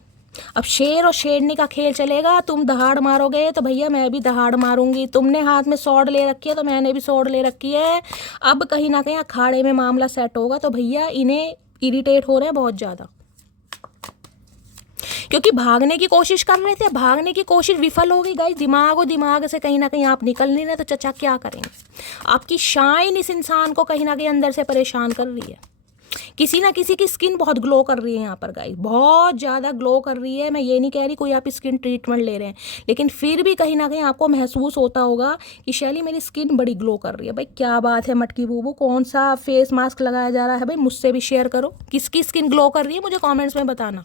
अब शेर और शेरनी का खेल चलेगा। तुम दहाड़ मारोगे तो भैया मैं भी दहाड़ मारूंगी, तुमने हाथ में सॉर्ड ले रखी है तो मैंने भी सॉर्ड ले रखी है। अब कहीं ना कहीं अखाड़े में मामला सेट होगा। तो भैया इन्हें इरिटेट हो रहे हैं बहुत ज़्यादा, क्योंकि भागने की कोशिश कर रहे थे, भागने की कोशिश विफल हो गई गाइस। दिमाग से कहीं ना कहीं आप निकल नहीं रहे, तो चचा क्या करेंगे। आपकी शाइन इस इंसान को कहीं ना कहीं अंदर से परेशान कर रही है। किसी ना किसी की स्किन बहुत ग्लो कर रही है यहाँ पर गाइस, बहुत ज़्यादा ग्लो कर रही है। मैं ये नहीं कह रही कोई आप स्किन ट्रीटमेंट ले रहे हैं, लेकिन फिर भी कहीं ना कहीं आपको महसूस होता होगा कि शैली मेरी स्किन बड़ी ग्लो कर रही है। भाई क्या बात है मटकी बूबू, कौन सा फेस मास्क लगाया जा रहा है भाई, मुझसे भी शेयर करो, किसकी स्किन ग्लो कर रही है, मुझे कॉमेंट्स में बताना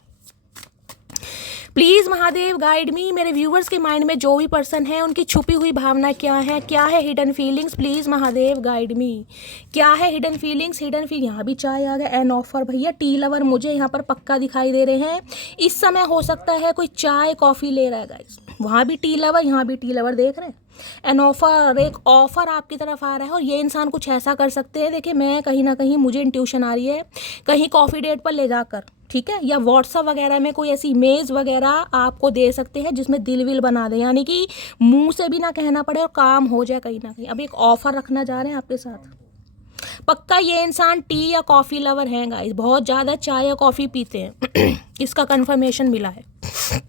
प्लीज़। Mahadev guide me. मेरे व्यूवर्स के माइंड में जो भी पर्सन है उनकी छुपी हुई भावना क्या है hidden feelings, please Mahadev guide मी। क्या है हिडन फीलिंग्स, हिडन फील। यहाँ भी चाय आ गया, एन ऑफर भैया। टी लवर मुझे यहाँ पर पक्का दिखाई दे रहे हैं। इस समय हो सकता है कोई चाय कॉफ़ी ले रहा है गाइस, वहाँ भी टी लवर, यहाँ भी टी लवर, देख रहे हैं। एन ऑफर, एक ऑफर आपकी तरफ आ रहा है। और ये इंसान कुछ ऐसा कर सकते हैं, देखिए मैं कहीं ना कहीं मुझे इंट्यूशन आ रही है, कहीं कॉफ़ी डेट पर ले जाकर, ठीक है, या व्हाट्सअप वगैरह में कोई ऐसी इमेज वगैरह आपको दे सकते हैं जिसमें दिल विल बना दे, यानी कि मुंह से भी ना कहना पड़े और काम हो जाए कहीं ना कहीं। अब एक ऑफर रखना जा रहे हैं आपके साथ। पक्का ये इंसान टी या कॉफ़ी लवर है गाइस, बहुत ज़्यादा चाय या कॉफ़ी पीते हैं इसका कंफर्मेशन मिला है।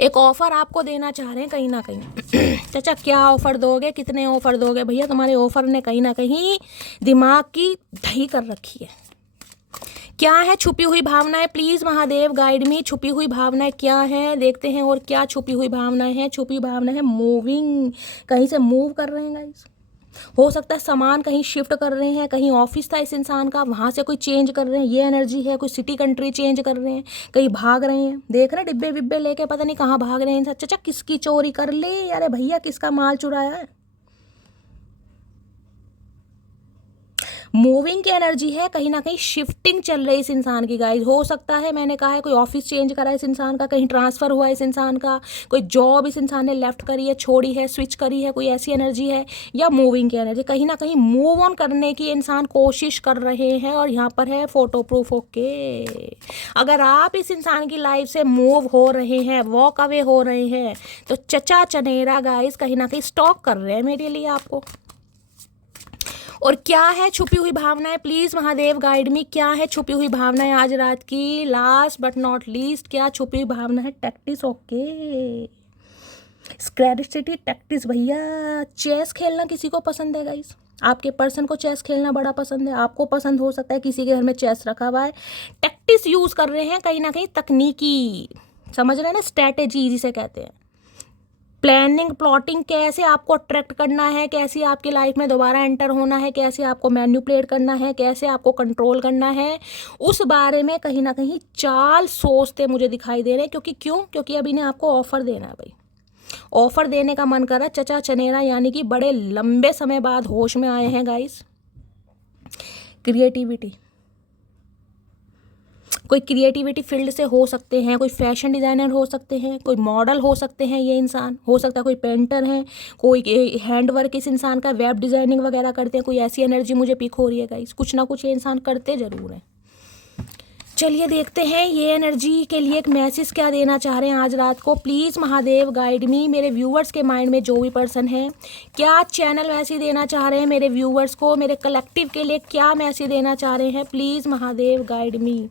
एक ऑफ़र आपको देना चाह रहे हैं कहीं ना कहीं। चाचा क्या ऑफ़र दोगे, कितने ऑफ़र दोगे भैया, तुम्हारे ऑफ़र ने कहीं ना कहीं दिमाग की दही कर रखी है। क्या है छुपी हुई भावनाएं, प्लीज महादेव गाइड मी। छुपी हुई भावनाएं क्या है, देखते हैं। और क्या छुपी हुई भावनाएं हैं? छुपी हुई भावना है मूविंग, कहीं से मूव कर रहे हैं गाइस। हो सकता है सामान कहीं शिफ्ट कर रहे हैं, कहीं ऑफिस था इस इंसान का, वहां से कोई चेंज कर रहे हैं, ये एनर्जी है। कोई सिटी कंट्री चेंज कर रहे हैं, कहीं भाग रहे हैं, देख रहे हैं डिब्बे विब्बे लेके, पता नहीं कहाँ भाग रहे हैं। चाचा किसकी चोरी कर ले, अरे भैया किसका माल चुराया है। मूविंग की एनर्जी है, कहीं ना कहीं शिफ्टिंग चल रही है इस इंसान की गाइस। हो सकता है मैंने कहा है कोई ऑफिस चेंज करा है इस इंसान का, कहीं ट्रांसफर हुआ है इस इंसान का, कोई जॉब इस इंसान ने लेफ्ट करी है, छोड़ी है, स्विच करी है, कोई ऐसी एनर्जी है। या मूविंग की एनर्जी, कहीं ना कहीं मूव ऑन करने की इंसान कोशिश कर रहे हैं। और यहाँ पर है फोटो प्रूफ। ओके, अगर आप इस इंसान की लाइफ से मूव हो रहे हैं, वॉक अवे हो रहे हैं, तो चचा चनेरा गाइस कहीं ना कहीं स्टॉक कर रहे हैं मेरे लिए आपको। और क्या है छुपी हुई भावनाएं, प्लीज महादेव गाइड मी। क्या है छुपी हुई भावनाएं आज रात की? लास्ट बट नॉट लीस्ट, क्या छुपी हुई भावना है? टैक्टिस। ओके, स्क्रैडिस्टिटी टैक्टिस भैया। चेस खेलना किसी को पसंद है गाइस? आपके पर्सन को चेस खेलना बड़ा पसंद है, आपको पसंद हो सकता है, किसी के घर में चेस रखा हुआ है। टैक्टिस यूज कर रहे हैं, कहीं ना कहीं तकनीकी, समझ रहे हैं ना, स्ट्रैटेजी जिसे कहते हैं। प्लानिंग प्लॉटिंग, कैसे आपको अट्रैक्ट करना है, कैसे आपकी लाइफ में दोबारा एंटर होना है, कैसे आपको मैन्युपुलेट करना है, कैसे आपको कंट्रोल करना है, उस बारे में कहीं ना कहीं चाल सोचते मुझे दिखाई दे रहे हैं। क्योंकि अभी ने आपको ऑफर देना है भाई। ऑफर देने का मन कर रहा है चचा चनेरा, यानी कि बड़े लंबे समय बाद होश में आए हैं गाइस। क्रिएटिविटी, कोई क्रिएटिविटी फील्ड से हो सकते हैं, कोई फैशन डिज़ाइनर हो सकते हैं, कोई मॉडल हो सकते हैं, ये इंसान हो सकता है कोई पेंटर है, कोई हैंड वर्क इस इंसान का, वेब डिज़ाइनिंग वगैरह करते हैं। कोई ऐसी एनर्जी मुझे पिक हो रही है गाइस, कुछ ना कुछ ये इंसान करते ज़रूर हैं। चलिए देखते हैं ये एनर्जी के लिए एक मैसेज क्या देना चाह रहे हैं आज रात को। Please Mahadev guide me. मेरे व्यूवर्स के माइंड में जो भी पर्सन है, क्या चैनल मैसेज देना चाह रहे हैं मेरे व्यूवर्स को, मेरे कलेक्टिव के लिए क्या मैसेज देना चाह रहे हैं? Please Mahadev guide me.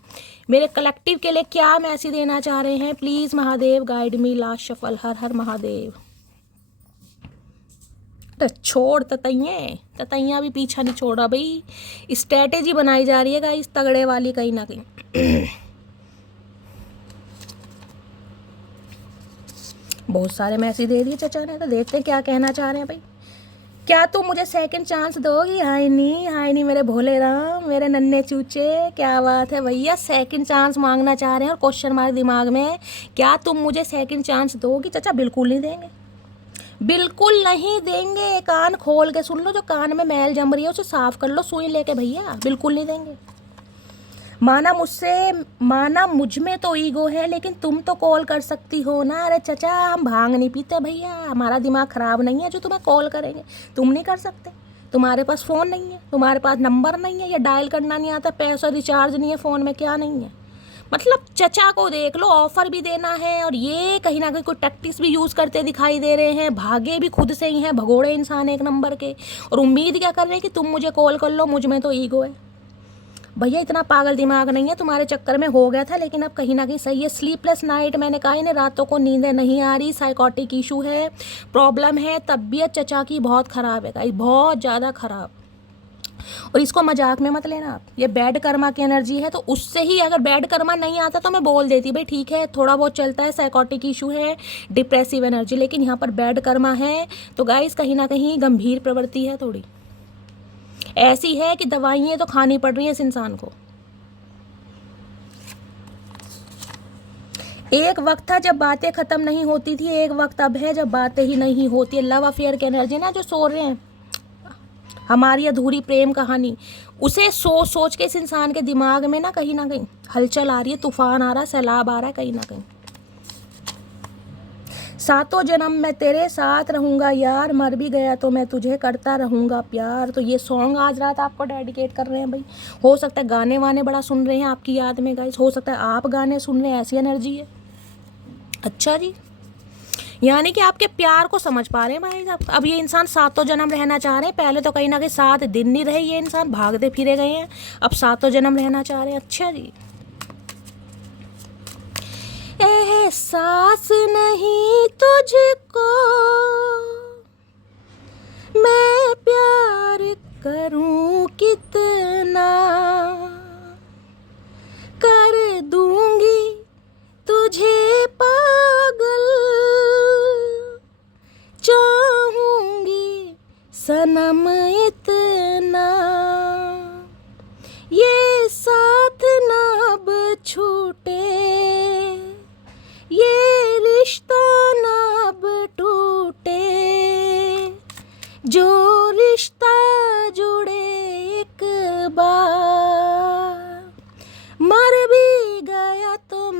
मेरे कलेक्टिव के लिए क्या मैसेज देना चाह रहे हैं? Please Mahadev guide me. Last shuffle. हर हर महादेव। तो छोड़ ततैया भी पीछा नहीं छोड़ा भाई। स्ट्रैटेजी बनाई जा रही है गाइस तगड़े वाली, कहीं ना कहीं। बहुत सारे मैसेज दे दिए चचा ने, तो देखते हैं क्या कहना चाह रहे हैं भाई। क्या तुम मुझे सेकंड चांस दोगी? हाय नहीं मेरे भोले राम, मेरे नन्हे चूचे, क्या बात है भैया। सेकंड चांस मांगना चाह रहे हैं और क्वेश्चन मार्क दिमाग में। क्या तुम मुझे सेकंड चांस दोगी? चचा बिल्कुल नहीं देंगे, बिल्कुल नहीं देंगे। कान खोल के सुन लो, जो कान में मैल जम रही है उसे साफ कर लो सुई लेके भैया, बिल्कुल नहीं देंगे। माना मुझ में तो ईगो है, लेकिन तुम तो कॉल कर सकती हो ना। अरे चचा हम भांग नहीं पीते भैया, हमारा दिमाग खराब नहीं है जो तुम्हें कॉल करेंगे। तुम नहीं कर सकते, तुम्हारे पास फ़ोन नहीं है, तुम्हारे पास नंबर नहीं है, या डायल करना नहीं आता, पैसा रिचार्ज नहीं है फ़ोन में, क्या नहीं है। मतलब चचा को देख लो, ऑफर भी देना है और ये कहीं ना कहीं कोई टैक्टिक्स भी यूज़ करते दिखाई दे रहे हैं। भागे भी खुद से ही हैं, भगोड़े इंसान एक नंबर के। और उम्मीद क्या कर रहे हैं कि तुम मुझे कॉल कर लो, मुझ में तो ईगो है। भैया इतना पागल दिमाग नहीं है, तुम्हारे चक्कर में हो गया था, लेकिन अब कहीं ना कहीं सही है। स्लीपलेस नाइट, मैंने कहा इन्हें रातों को नींदें नहीं आ रही, साइकोटिक इशू है, प्रॉब्लम है। तबीयत चचा की बहुत ख़राब है गाइस, बहुत ज़्यादा ख़राब। और इसको मजाक में मत लेना आप, ये बैड कर्मा की एनर्जी है। तो उससे ही अगर बैड कर्मा नहीं आता तो मैं बोल देती भाई ठीक है, थोड़ा बहुत चलता है, साइकोटिक इशू है, डिप्रेसिव एनर्जी। लेकिन यहाँ पर बैड कर्मा है तो गाइस कहीं ना कहीं गंभीर प्रवृत्ति है, थोड़ी ऐसी है कि दवाइयाँ तो खानी पड़ रही है इस इंसान को। एक वक्त था जब बातें खत्म नहीं होती थी, एक वक्त अब है जब बातें ही नहीं होती है। लव अफेयर की एनर्जी ना, जो सो रहे हैं, हमारी अधूरी प्रेम कहानी, उसे सोच सोच के इस इंसान के दिमाग में ना कहीं हलचल आ रही है, तूफान आ रहा है, सैलाब आ रहा है कहीं ना कहीं। सातों जन्म मैं तेरे साथ रहूँगा यार, मर भी गया तो मैं तुझे करता रहूँगा प्यार। तो ये सॉन्ग आज रात आपको डेडिकेट कर रहे हैं भाई। हो सकता है गाने वाने बड़ा सुन रहे हैं आपकी याद में गाइस, हो सकता है आप गाने सुन रहे हैं, ऐसी एनर्जी है। अच्छा जी, यानी कि आपके प्यार को समझ पा रहे हैं भाई साहब। अब ये इंसान सातों जन्म रहना चाह रहे हैं। पहले तो कहीं ना कहीं 7 दिन नहीं रहे ये इंसान, भागते फिरे गए हैं, अब सातों जन्म रहना चाह रहे हैं। अच्छा जी, एहसास नहीं तुझको मैं प्यार करूं कितना,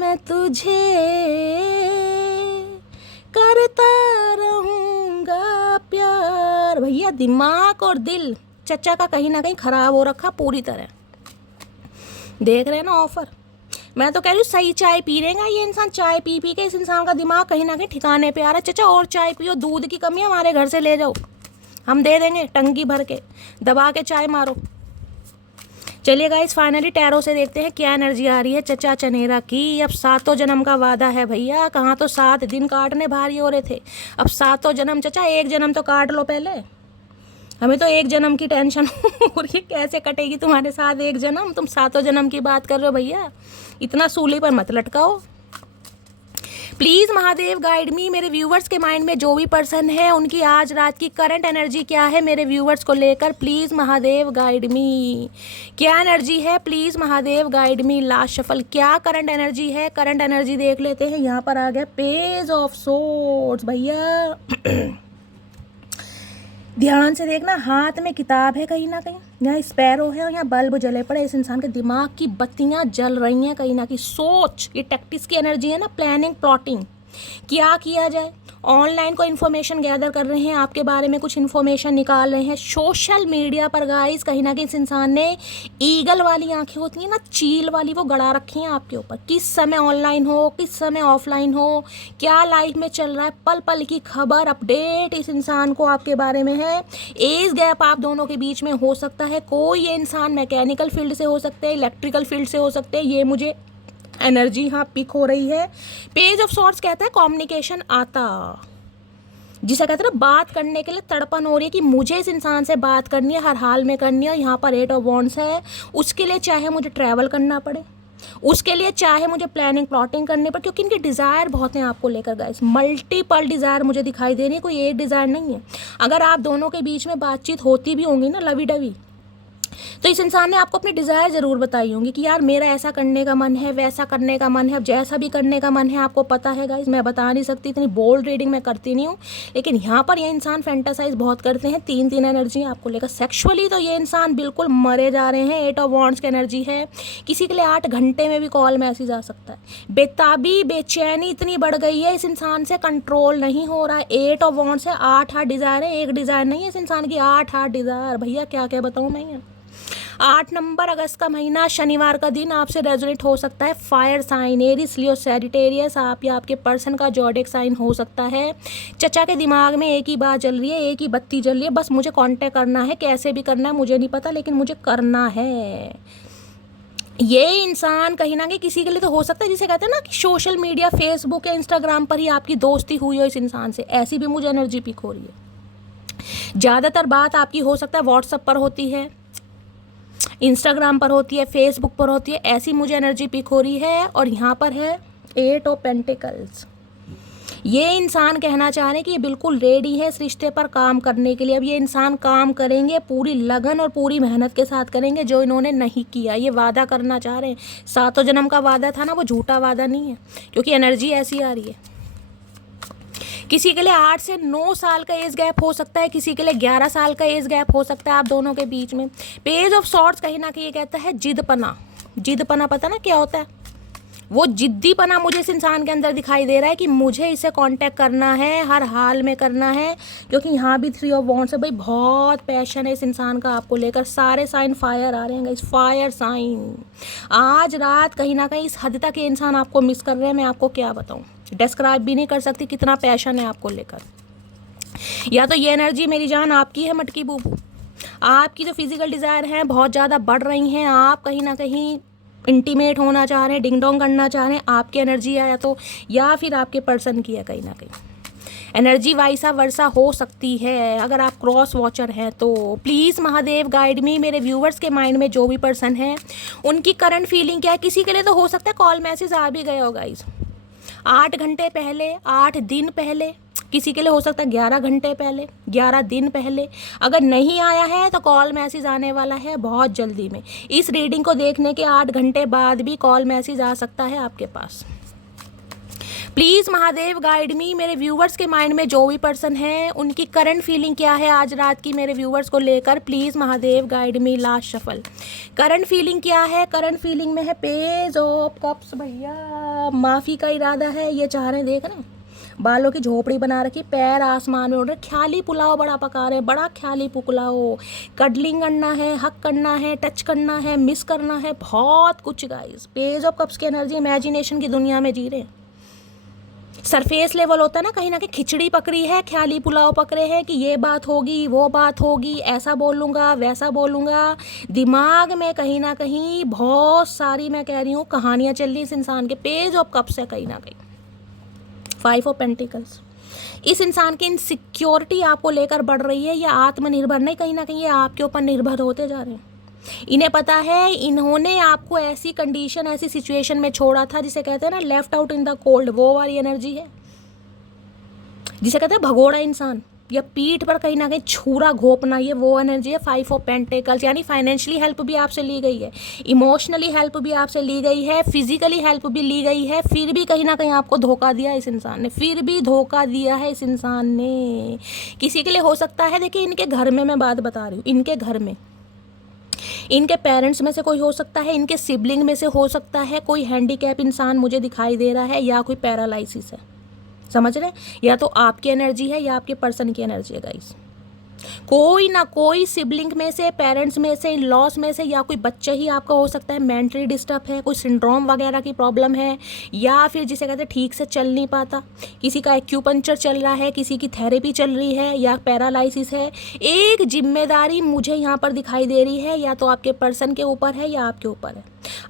मैं तुझे करता रहूँगा प्यार। भैया दिमाग और दिल चचा का कहीं ना कहीं ख़राब हो रखा पूरी तरह। देख रहे हैं ना ऑफ़र। मैं तो कह रही हूँ सही चाय पी रहेगा ये इंसान। चाय पी पी के इस इंसान का दिमाग कहीं ना कहीं ठिकाने पे आ रहा है। चचा और चाय पियो, दूध की कमी है हमारे घर से ले जाओ, हम दे देंगे टंकी भर के, दबा के चाय मारो। चलिए गाइस फाइनली टैरो से देखते हैं क्या एनर्जी आ रही है चचा चनेरा की। अब 7 जन्म का वादा है भैया। कहाँ तो 7 दिन काटने भारी हो रहे थे, अब 7 जन्म। चचा 1 जन्म तो काट लो पहले, हमें तो 1 जन्म की टेंशन हो रही है कैसे कटेगी तुम्हारे साथ 1 जन्म। तुम 7 जन्म की बात कर रहे हो भैया, इतना सूली पर मत लटकाओ। Please Mahadev guide me. मेरे व्यूवर्स के माइंड में जो भी पर्सन है उनकी आज रात की करंट एनर्जी क्या है मेरे व्यूवर्स को लेकर। प्लीज़ महादेव गाइड मी, क्या एनर्जी है please Mahadev guide me. Last shuffle क्या करंट एनर्जी है, करंट एनर्जी देख लेते हैं। यहाँ पर आ गया पेज ऑफ सोर्ड्स भैया। ध्यान से देखना, हाथ में किताब है कहीं ना कहीं, यहाँ स्पैरो है और यहाँ बल्ब जले पड़े। इस इंसान के दिमाग की बत्तियाँ जल रही हैं कहीं ना कहीं। सोच, ये टैक्टिक्स की एनर्जी है ना, प्लानिंग प्लॉटिंग, क्या किया जाए। ऑनलाइन को इन्फॉर्मेशन गैदर कर रहे हैं, आपके बारे में कुछ इन्फॉर्मेशन निकाल रहे हैं सोशल मीडिया पर गाइस। कहीं ना कहीं इस इंसान ने ईगल वाली आंखें होती हैं ना, चील वाली, वो गड़ा रखी हैं आपके ऊपर। किस समय ऑनलाइन हो, किस समय ऑफलाइन हो, क्या लाइफ में चल रहा है, पल पल की खबर अपडेट इस इंसान को आपके बारे में है। एज गैप आप दोनों के बीच में हो सकता है। कोई ये इंसान मैकेनिकल फील्ड से हो सकते हैं, इलेक्ट्रिकल फील्ड से हो सकते हैं, ये मुझे एनर्जी हाँ पिक हो रही है। पेज ऑफ सॉर्ड्स कहता है कम्युनिकेशन आता, जिसे कहते हैं ना बात करने के लिए तड़पन हो रही है कि मुझे इस इंसान से बात करनी है, हर हाल में करनी है। यहाँ पर 8 ऑफ वॉन्ड्स है, उसके लिए चाहे मुझे ट्रैवल करना पड़े, उसके लिए चाहे मुझे प्लानिंग प्लॉटिंग करनी पड़े, क्योंकि इनके डिज़ायर बहुत हैं आपको लेकर गाइस। मल्टीपल डिज़ायर मुझे दिखाई दे रही है, कोई एक डिज़ायर नहीं है। अगर आप दोनों के बीच में बातचीत होती भी होंगी ना लवी डवी, तो इस इंसान ने आपको अपनी डिज़ायर ज़रूर बताई होंगी कि यार मेरा ऐसा करने का मन है, वैसा करने का मन है। अब जैसा भी करने का मन है आपको पता है गाइस, मैं बता नहीं सकती, इतनी बोल्ड रीडिंग मैं करती नहीं हूँ। लेकिन यहाँ पर ये इंसान फैंटासाइज बहुत करते हैं। 3 एनर्जी आपको लेकर। सेक्सुअली तो ये इंसान बिल्कुल मरे जा रहे हैं। 8 ऑफ वॉन्ड्स की एनर्जी है। किसी के लिए 8 घंटे में भी कॉल मैसेज आ सकता है। बेताबी बेचैनी इतनी बढ़ गई है इस इंसान से, कंट्रोल नहीं हो रहा है। 8 ऑफ वॉन्ड्स है, 8 डिज़ायर है, एक डिज़ायर नहीं है इस इंसान की, 8 डिज़ायर। भैया क्या क्या बताऊँ मैं। 8 नंबर अगस्त का महीना, शनिवार का दिन आपसे रेजोनेट हो सकता है। फायर साइन एरिस, लियो, सैजिटेरियस, आप या आपके पर्सन का जॉडिक साइन हो सकता है। चचा के दिमाग में एक ही बात चल रही है, एक ही बत्ती जल रही है, बस मुझे कांटेक्ट करना है, कैसे भी करना है मुझे नहीं पता, लेकिन मुझे करना है। ये इंसान कहीं ना कहीं किसी के लिए तो हो सकता है, जिसे कहते हैं ना कि सोशल मीडिया फेसबुक या इंस्टाग्राम पर ही आपकी दोस्ती हुई हो इस इंसान से, ऐसी भी मुझे एनर्जी पिक हो रही है। ज़्यादातर बात आपकी हो सकता है व्हाट्सएप पर होती है, इंस्टाग्राम पर होती है, फेसबुक पर होती है, ऐसी मुझे एनर्जी पिक हो रही है। और यहाँ पर है 8 ऑफ पेंटिकल्स। ये इंसान कहना चाह रहे हैं कि ये बिल्कुल रेडी है इस रिश्ते पर काम करने के लिए। अब ये इंसान काम करेंगे पूरी लगन और पूरी मेहनत के साथ करेंगे, जो इन्होंने नहीं किया। ये वादा करना चाह रहे हैं, 7 जन्म का वादा था ना, वो झूठा वादा नहीं है, क्योंकि एनर्जी ऐसी आ रही है। किसी के लिए 8 से 9 साल का एज गैप हो सकता है, किसी के लिए 11 साल का एज गैप हो सकता है आप दोनों के बीच में। पेज ऑफ सॉर्ड्स कहीं ना कहीं ये कहता है जिदपना। जिदपना पता ना क्या होता है, वो जिद्दीपना मुझे इस इंसान के अंदर दिखाई दे रहा है कि मुझे इसे कांटेक्ट करना है, हर हाल में करना है। क्योंकि यहाँ भी 3 ऑफ वॉन्ड्स है भाई, बहुत पैशन है इस इंसान का आपको लेकर। सारे साइन फायर आ रहे हैं इस फायर साइन। आज रात कहीं ना कहीं इस हद तक ये इंसान आपको मिस कर रहे हैं, मैं आपको क्या बताऊँ, डिस्क्राइब भी नहीं कर सकती कितना पैशन है आपको लेकर। या तो ये एनर्जी मेरी जान आपकी है मटकी बूबू, आपकी जो फिजिकल डिज़ायर हैं बहुत ज़्यादा बढ़ रही हैं, आप कहीं ना कहीं इंटीमेट होना चाह रहे हैं, डिंग डोंग करना चाह रहे हैं, आपकी एनर्जी है या तो, या फिर आपके पर्सन की है कहीं ना कहीं। एनर्जी वाइसा वर्सा हो सकती है अगर आप क्रॉस वॉचर हैं तो। Please Mahadev guide me. मेरे व्यूवर्स के माइंड में जो भी पर्सन है उनकी करंट फीलिंग क्या है। किसी के लिए तो हो सकता है कॉल मैसेज आ भी गया होगा गाइस 8 घंटे पहले, 8 दिन पहले। किसी के लिए हो सकता है 11 घंटे पहले, 11 दिन पहले। अगर नहीं आया है तो कॉल मैसेज आने वाला है बहुत जल्दी में। इस रीडिंग को देखने के 8 घंटे बाद भी कॉल मैसेज आ सकता है आपके पास। प्लीज़ महादेव गाइड मी, मेरे व्यूवर्स के माइंड में जो भी पर्सन है उनकी करंट फीलिंग क्या है आज रात की मेरे व्यूवर्स को लेकर। Please Mahadev guide me. Last shuffle, current feeling क्या है? करंट फीलिंग में है पेज ऑफ कप्स। भैया माफ़ी का इरादा है, ये चाह रहे हैं, देख रहे हैं बालों की झोपड़ी बना रखी, पैर आसमान में उड़ रहे, ख्याली पुलाव बड़ा पका रहे, बड़ा ख्याली पुलाव, कडलिंग करना है, हक करना है, टच करना है, मिस करना है, बहुत कुछ गाइस। पेज ऑफ कप्स की एनर्जी इमेजिनेशन की दुनिया में जी रहे हैं। सरफेस लेवल होता है ना कहीं खिचड़ी पकड़ी है, ख्याली पुलाव पकड़े हैं कि ये बात होगी, वो बात होगी, ऐसा बोलूँगा, वैसा बोलूँगा। दिमाग में कहीं ना कहीं बहुत सारी, मैं कह रही हूँ, कहानियाँ चल रही इस इंसान के। पेज ऑफ कप्स है कहीं ना कहीं। 5 ऑफ पेंटिकल्स, इस इंसान की इनसिक्योरिटी आपको लेकर बढ़ रही है, या आत्मनिर्भर नहीं, कहीं ना कहीं ये आपके ऊपर निर्भर होते जा रहे हैं। इन्हें पता है इन्होंने आपको ऐसी कंडीशन, ऐसी सिचुएशन में छोड़ा था जिसे कहते हैं ना left out in the cold, वो वाली एनर्जी है जिसे कहते हैं भगोड़ा इंसान, या पीठ पर कहीं ना कहीं छुरा घोपना, ये वो एनर्जी है। 5 ऑफ पेंटिकल्स, यानी फाइनेंशियली हेल्प भी आपसे ली गई है, इमोशनली हेल्प भी आपसे ली गई है, फिजिकली हेल्प भी ली गई है, फिर भी कहीं ना कहीं आपको धोखा दिया इस इंसान ने, फिर भी धोखा दिया है इस इंसान ने। किसी के लिए हो सकता है, देखिए इनके घर में मैं बात बता रही हूँ, इनके घर में इनके पेरेंट्स में से कोई हो सकता है, इनके सिबलिंग में से हो सकता है, कोई हैंडीकैप इंसान मुझे दिखाई दे रहा है, या कोई पैरालाइसिस है, समझ रहे हैं? या तो आपकी एनर्जी है या आपके पर्सन की एनर्जी है गाइस। कोई ना कोई सिबलिंग में से, पेरेंट्स में से, इन लॉस में से, या कोई बच्चा ही आपका हो सकता है मेंटली डिस्टर्ब है, कोई सिंड्रोम वगैरह की प्रॉब्लम है, या फिर जिसे कहते हैं ठीक से चल नहीं पाता, किसी का एक्यूपंक्चर चल रहा है, किसी की थेरेपी चल रही है, या पैरालाइसिस है। एक जिम्मेदारी मुझे यहाँ पर दिखाई दे रही है, या तो आपके पर्सन के ऊपर है या आपके ऊपर है।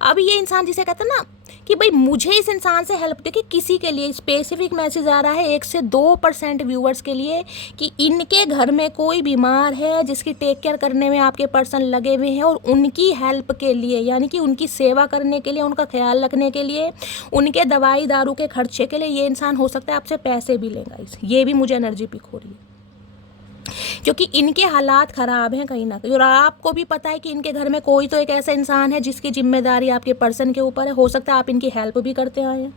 अब ये इंसान जिसे कहते हैं ना कि भाई मुझे इस इंसान से हेल्प, देखिए किसी के लिए स्पेसिफिक मैसेज आ रहा है 1 से 2% व्यूवर्स के लिए कि इनके घर में कोई बीमार है जिसकी टेक केयर करने में आपके पर्सन लगे हुए हैं, और उनकी हेल्प के लिए, यानी कि उनकी सेवा करने के लिए, उनका ख्याल रखने के लिए, उनके दवाई दारू के खर्चे के लिए ये इंसान हो सकता है आपसे पैसे भी लेगा। ये भी मुझे एनर्जी पिक हो रही है, क्योंकि इनके हालात ख़राब हैं कहीं ना कहीं, और आपको भी पता है कि इनके घर में कोई तो एक ऐसा इंसान है जिसकी जिम्मेदारी आपके पर्सन के ऊपर है। हो सकता है आप इनकी हेल्प भी करते आए हैं,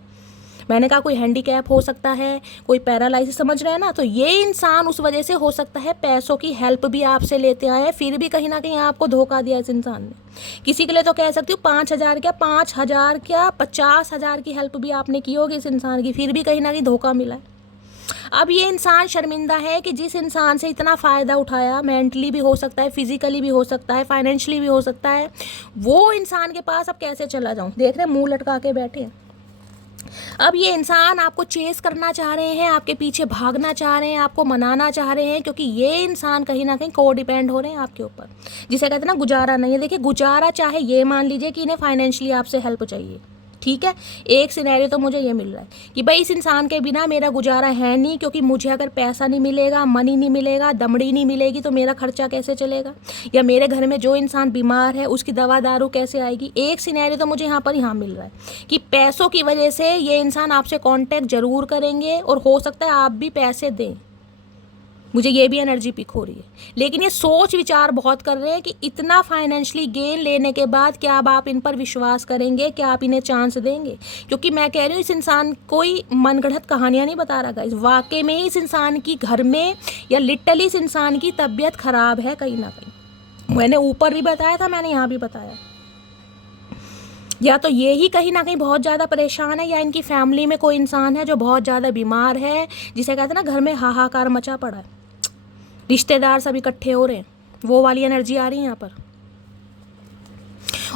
मैंने कहा कोई हैंडीकैप हो सकता है, कोई पैरालाइसिस, समझ रहे हैं ना? तो ये इंसान उस वजह से हो सकता है पैसों की हेल्प भी आपसे लेते आए हैं, फिर भी कहीं ना कहीं आपको धोखा दिया इस इंसान ने। किसी के लिए तो कह सकती हूँ 5,000 क्या, 5,000 क्या, 50,000 की हेल्प भी आपने की होगी इस इंसान की, फिर भी कहीं ना कहीं धोखा मिला है। अब ये इंसान शर्मिंदा है कि जिस इंसान से इतना फ़ायदा उठाया, मेंटली भी हो सकता है, फिजिकली भी हो सकता है, फाइनेंशियली भी हो सकता है, वो इंसान के पास अब कैसे चला जाऊं। देख रहे हैं मुंह लटका के बैठे हैं। अब ये इंसान आपको चेस करना चाह रहे हैं, आपके पीछे भागना चाह रहे हैं, आपको मनाना चाह रहे हैं, क्योंकि ये इंसान कहीं ना कहीं को डिपेंड हो रहे हैं आपके ऊपर, जिसे कहते हैं ना गुजारा नहीं है। देखिए गुजारा चाहे ये मान लीजिए कि इन्हें फाइनेंशियली आपसे हेल्प चाहिए, ठीक है, एक सिनेरियो तो मुझे ये मिल रहा है कि भाई इस इंसान के बिना मेरा गुजारा है नहीं, क्योंकि मुझे अगर पैसा नहीं मिलेगा, मनी नहीं मिलेगा, दमड़ी नहीं मिलेगी, तो मेरा खर्चा कैसे चलेगा, या मेरे घर में जो इंसान बीमार है उसकी दवा दारू कैसे आएगी। एक सिनेरियो तो मुझे यहाँ मिल रहा है कि पैसों की वजह से ये इंसान आपसे कॉन्टैक्ट जरूर करेंगे, और हो सकता है आप भी पैसे दें, मुझे ये भी एनर्जी पिक हो रही है। लेकिन ये सोच विचार बहुत कर रहे हैं कि इतना फाइनेंशियली गेन लेने के बाद क्या अब आप इन पर विश्वास करेंगे, क्या आप इन्हें चांस देंगे? क्योंकि मैं कह रही हूँ इस इंसान कोई मनगढ़ंत कहानियाँ नहीं बता रहा गाइस, वाकई में इस इंसान की घर में या लिटरली इस इंसान की तबीयत खराब है कहीं ना कहीं। मैंने ऊपर भी बताया था, मैंने यहाँ भी बताया, या तो ये ही कहीं ना कहीं बहुत ज़्यादा परेशान है, या इनकी फैमिली में कोई इंसान है जो बहुत ज़्यादा बीमार है, जिसे कहते हैं ना घर में हाहाकार मचा पड़ा है, रिश्तेदार सब इकट्ठे हो रहे हैं, वो वाली एनर्जी आ रही है यहाँ पर।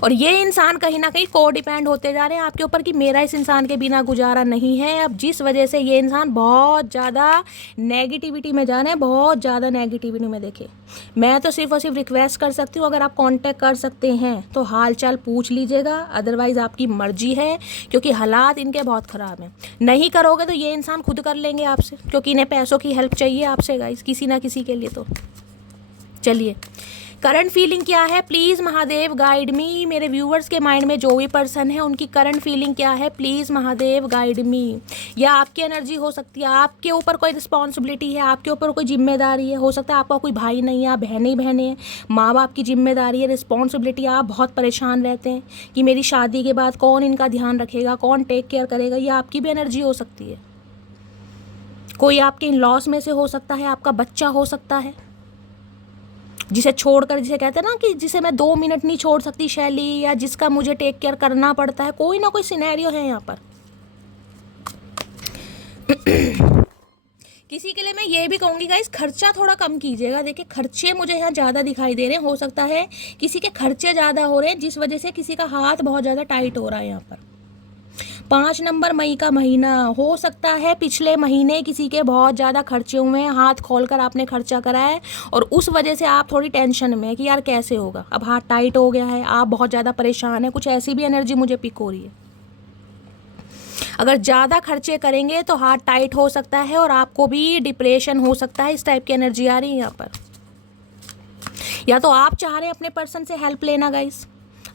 और ये इंसान कहीं ना कहीं को डिपेंड होते जा रहे हैं आपके ऊपर कि मेरा इस इंसान के बिना गुजारा नहीं है। अब जिस वजह से ये इंसान बहुत ज़्यादा नेगेटिविटी में जा रहे हैं, बहुत ज़्यादा नेगेटिविटी में। देखिए मैं तो सिर्फ और सिर्फ रिक्वेस्ट कर सकती हूँ, अगर आप कांटेक्ट कर सकते हैं तो हाल चाल पूछ लीजिएगा, अदरवाइज़ आपकी मर्जी है, क्योंकि हालात इनके बहुत ख़राब हैं। नहीं करोगे तो ये इंसान खुद कर लेंगे आपसे, क्योंकि इन्हें पैसों की हेल्प चाहिए आपसे गाइस, किसी ना किसी के लिए। तो चलिए करंट फीलिंग क्या है, प्लीज़ महादेव गाइड मी। मेरे व्यूवर्स के माइंड में जो भी पर्सन है उनकी करंट फीलिंग क्या है, प्लीज़ महादेव गाइड मी। या आपकी एनर्जी हो सकती है, आपके ऊपर कोई रिस्पॉन्सिबिलिटी है, आपके ऊपर कोई जिम्मेदारी है। हो सकता है आपका कोई भाई नहीं है, आप बहनें ही बहनें हैं, माँ बाप की जिम्मेदारी है, रिस्पॉन्सिबिलिटी। आप बहुत परेशान रहते हैं कि मेरी शादी के बाद कौन इनका ध्यान रखेगा, कौन टेक केयर करेगा। ये आपकी भी एनर्जी हो सकती है। कोई आपके इन लॉस में से हो सकता है, आपका बच्चा हो सकता है जिसे छोड़कर, जिसे कहते हैं ना कि जिसे मैं 2 मिनट नहीं छोड़ सकती शैली, या जिसका मुझे टेक केयर करना पड़ता है। कोई ना कोई सिनेरियो है यहाँ पर। किसी के लिए मैं ये भी कहूँगी गाइस, खर्चा थोड़ा कम कीजिएगा। देखिए खर्चे मुझे यहाँ ज़्यादा दिखाई दे रहे हैं। हो सकता है किसी के खर्चे ज़्यादा हो रहे हैं, जिस वजह से किसी का हाथ बहुत ज़्यादा टाइट हो रहा है यहाँ पर। 5 नंबर मई का महीना, हो सकता है पिछले महीने किसी के बहुत ज़्यादा खर्चे हुए हैं, हाथ खोलकर आपने खर्चा करा है और उस वजह से आप थोड़ी टेंशन में है कि यार कैसे होगा। अब हाथ टाइट हो गया है, आप बहुत ज़्यादा परेशान हैं। कुछ ऐसी भी एनर्जी मुझे पिक हो रही है। अगर ज़्यादा खर्चे करेंगे तो हाथ टाइट हो सकता है और आपको भी डिप्रेशन हो सकता है। इस टाइप की एनर्जी आ रही है यहाँ पर। या तो आप चाह रहे हैं अपने पर्सन से हेल्प लेना गाइस,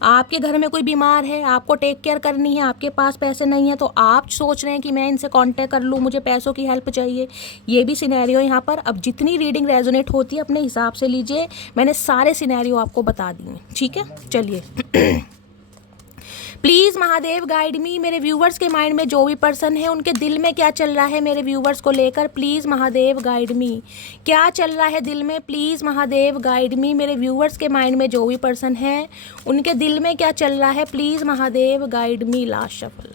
आपके घर में कोई बीमार है, आपको टेक केयर करनी है, आपके पास पैसे नहीं है, तो आप सोच रहे हैं कि मैं इनसे कांटेक्ट कर लूँ, मुझे पैसों की हेल्प चाहिए। ये भी सिनेरियो यहाँ पर। अब जितनी रीडिंग रेजोनेट होती है अपने हिसाब से लीजिए। मैंने सारे सिनेरियो आपको बता दिए, ठीक है। चलिए प्लीज़ महादेव गाइड मी। मेरे व्यूवर्स के माइंड में जो भी पर्सन है उनके दिल में क्या चल रहा है मेरे व्यूवर्स को लेकर, प्लीज़ महादेव गाइड मी। क्या चल रहा है दिल में, प्लीज़ महादेव गाइड मी। मेरे व्यूवर्स के माइंड में जो भी पर्सन है उनके दिल में क्या चल रहा है, please Mahadev guide me. Last shuffle.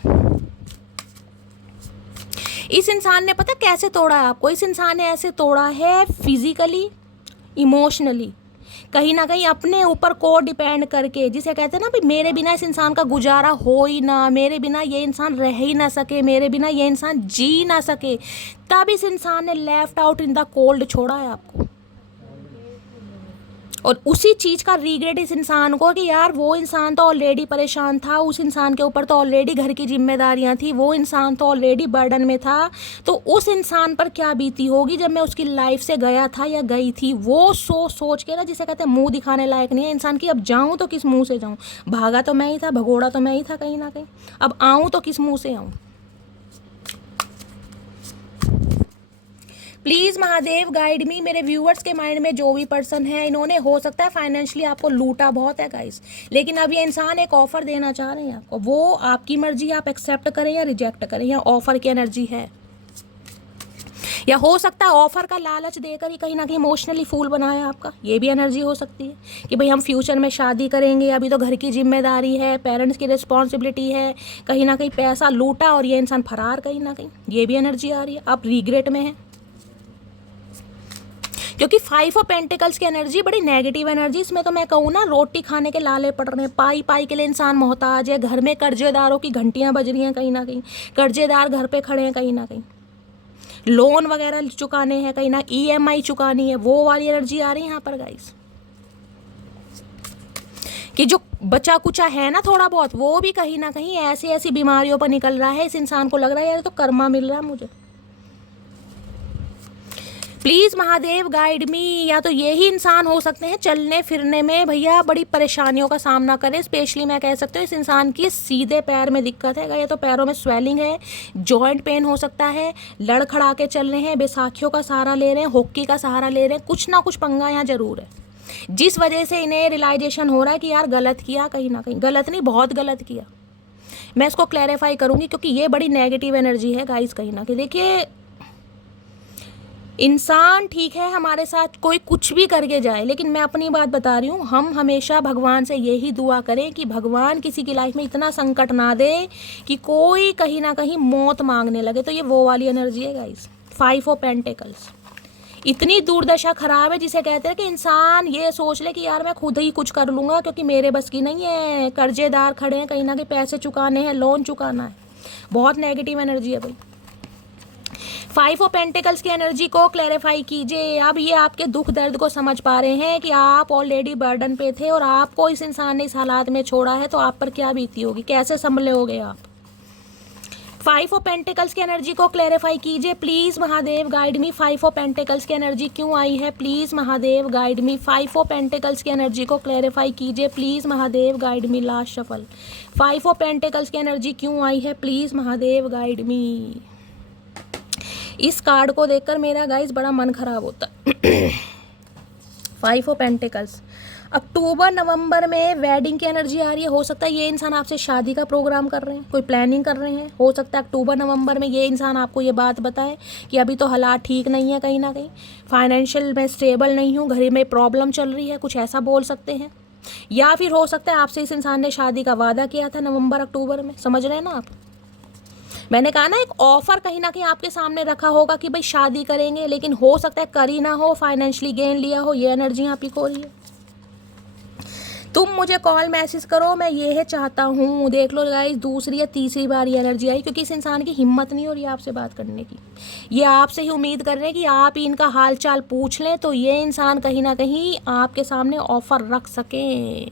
इस इंसान ने पता कैसे तोड़ा है आपको। इस इंसान ने ऐसे तोड़ा है फिजिकली, इमोशनली, कहीं ना कहीं अपने ऊपर को डिपेंड करके, जिसे कहते हैं ना भाई मेरे बिना इस इंसान का गुजारा हो ही ना, मेरे बिना ये इंसान रह ही ना सके, मेरे बिना ये इंसान जी ना सके, तब इस इंसान ने left out in the cold छोड़ा है आपको। और उसी चीज़ का रिग्रेट इस इंसान को कि यार वो इंसान तो ऑलरेडी परेशान था, उस इंसान के ऊपर तो ऑलरेडी घर की जिम्मेदारियां थी, वो इंसान तो ऑलरेडी बर्डन में था, तो उस इंसान पर क्या बीती होगी जब मैं उसकी लाइफ से गया था या गई थी। वो सोच के ना, जिसे कहते हैं मुंह दिखाने लायक नहीं है इंसान की। अब जाऊँ तो किस मुंह से जाऊँ, भागा तो मैं ही था, भगोड़ा तो मैं ही था कहीं ना कहीं, अब आऊँ तो किस मुँह से आऊँ। Please Mahadev guide me. मेरे व्यूअर्स के माइंड में जो भी पर्सन है, इन्होंने हो सकता है फाइनेंशियली आपको लूटा बहुत है गाइस, लेकिन अब ये इंसान एक ऑफ़र देना चाह रहे हैं आपको। वो आपकी मर्जी, आप एक्सेप्ट करें या रिजेक्ट करें। या ऑफ़र की एनर्जी है, या हो सकता है ऑफ़र का लालच देकर ही कहीं ना कहीं इमोशनली फूल बनाया आपका। ये भी एनर्जी हो सकती है कि भाई हम फ्यूचर में शादी करेंगे, अभी तो घर की जिम्मेदारी है, पेरेंट्स की रिस्पॉन्सिबिलिटी है, कहीं ना कहीं पैसा लूटा और ये इंसान फरार कहीं ना कहीं। ये भी एनर्जी आ रही है, आप रिग्रेट में हैं। क्योंकि 5 ऑफ पेंटिकल्स की एनर्जी बड़ी नेगेटिव एनर्जी। इसमें तो मैं कहूँ ना, रोटी खाने के लाले पड़ रहे हैं, पाई के लिए इंसान मोहताज है। घर में कर्जेदारों की घंटियां बज रही हैं कहीं ना कहीं, कर्जेदार घर पे खड़े हैं कहीं ना कहीं, लोन वगैरह चुकाने हैं कहीं ना, EMI चुकानी है, वो वाली एनर्जी आ रही है यहाँ पर गाइस। कि जो बचा कुचा है ना थोड़ा बहुत, वो भी कहीं ना कहीं ऐसी ऐसी बीमारियों पर निकल रहा है। इस इंसान को लग रहा है यार तो कर्मा मिल रहा है मुझे। प्लीज़ महादेव गाइड मी। या तो यही इंसान हो सकते हैं चलने फिरने में भैया बड़ी परेशानियों का सामना करें। स्पेशली मैं कह सकती हूँ इस इंसान की सीधे पैर में दिक्कत है, या तो पैरों में स्वेलिंग है, जॉइंट पेन हो सकता है, लड़खड़ा के चल रहे हैं, बैसाखियों का सहारा ले रहे हैं, हॉकी का सहारा ले रहे हैं, कुछ ना कुछ पंगा यहाँ जरूर है, जिस वजह से इन्हें रियलाइजेशन हो रहा है कि यार गलत किया, कहीं ना कहीं गलत नहीं, बहुत गलत किया। मैं इसको क्लैरिफाई करूँगी क्योंकि ये बड़ी नेगेटिव एनर्जी है गाइस कहीं ना कहीं। देखिए इंसान ठीक है हमारे साथ, कोई कुछ भी करके जाए, लेकिन मैं अपनी बात बता रही हूँ, हम हमेशा भगवान से यही दुआ करें कि भगवान किसी की लाइफ में इतना संकट ना दे कि कोई कहीं ना कहीं मौत मांगने लगे। तो ये वो वाली एनर्जी है गाइस। 5 ऑफ पेंटिकल्स, इतनी दुर्दशा खराब है जिसे कहते हैं कि इंसान ये सोच ले कि यार मैं खुद ही कुछ कर लूँगा क्योंकि मेरे बस की नहीं है, कर्जेदार खड़े हैं कहीं ना कहीं, पैसे चुकाने हैं, लोन चुकाना है। बहुत नेगेटिव एनर्जी है भाई। 5 ऑफ पेंटिकल्स की एनर्जी को क्लैरिफाई कीजिए। अब ये आपके दुख दर्द को समझ पा रहे हैं कि आप ऑलरेडी बर्डन पे थे और आपको इस इंसान ने इस हालात में छोड़ा है, तो आप पर क्या बीती होगी, कैसे संभले होगे आप। फाइव ऑफ पेंटिकल्स की एनर्जी को क्लैरिफाई कीजिए please Mahadev, guide me. Five of pentacles की एनर्जी क्यों आई है please Mahadev, guide me. Five of pentacles की एनर्जी को क्लैरिफाई कीजिए please Mahadev, guide me. Last shuffle. Five of pentacles की एनर्जी क्यों आई है प्लीज महादेव, गाइड मी। इस कार्ड को देखकर मेरा गाइस बड़ा मन खराब होता है। फाइव ऑफ पेंटिकल्स, अक्टूबर नवंबर में वेडिंग की एनर्जी आ रही है। हो सकता है ये इंसान आपसे शादी का प्रोग्राम कर रहे हैं, कोई प्लानिंग कर रहे हैं। हो सकता है अक्टूबर नवंबर में ये इंसान आपको ये बात बताए कि अभी तो हालात ठीक नहीं है, कहीं ना कहीं फाइनेंशियल में स्टेबल नहीं हूँ, घर में प्रॉब्लम चल रही है, कुछ ऐसा बोल सकते हैं। या फिर हो सकता है आपसे इस इंसान ने शादी का वादा किया था नवंबर अक्टूबर में, समझ रहे हैं ना आप। मैंने कहा ना एक ऑफर कहीं ना कहीं आपके सामने रखा होगा कि भाई शादी करेंगे, लेकिन हो सकता है कर ही ना हो, फाइनेंशियली गेन लिया हो। ये एनर्जी यहाँ पिक हो रही है। तुम मुझे कॉल मैसेज करो, मैं ये है चाहता हूँ। देख लो गाइस, दूसरी या तीसरी बार ये एनर्जी आई, क्योंकि इस इंसान की हिम्मत नहीं हो रही आपसे बात करने की। ये आपसे ही उम्मीद कर रहे हैं कि आप इनका हाल चाल पूछ लें तो ये इंसान कहीं ना कहीं आपके सामने ऑफर रख सकें,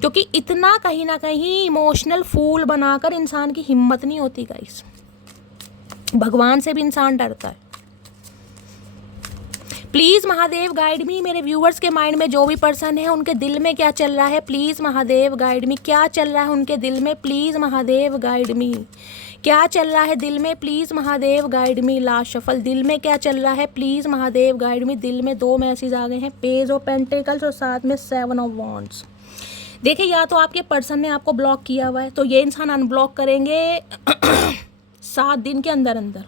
क्योंकि इतना कहीं ना कहीं इमोशनल फूल बनाकर इंसान की हिम्मत नहीं होती गाइस। भगवान से भी इंसान डरता है। प्लीज़ महादेव गाइड मी, मेरे व्यूवर्स के माइंड में जो भी पर्सन है उनके दिल में क्या चल रहा है प्लीज़ महादेव गाइड मी। क्या चल रहा है उनके दिल में प्लीज़ महादेव गाइड मी। क्या चल रहा है दिल में please Mahadev guide me. Last shuffle, दिल में क्या चल रहा है प्लीज़ महादेव गाइड मी। दिल में दो मैसेज आ गए हैं, पेज ऑफ पेंटिकल्स और साथ में 7 ऑफ वॉन्ड्स। देखिए, या तो आपके पर्सन ने आपको ब्लॉक किया हुआ है तो ये इंसान अनब्लॉक करेंगे 7 दिन के अंदर अंदर,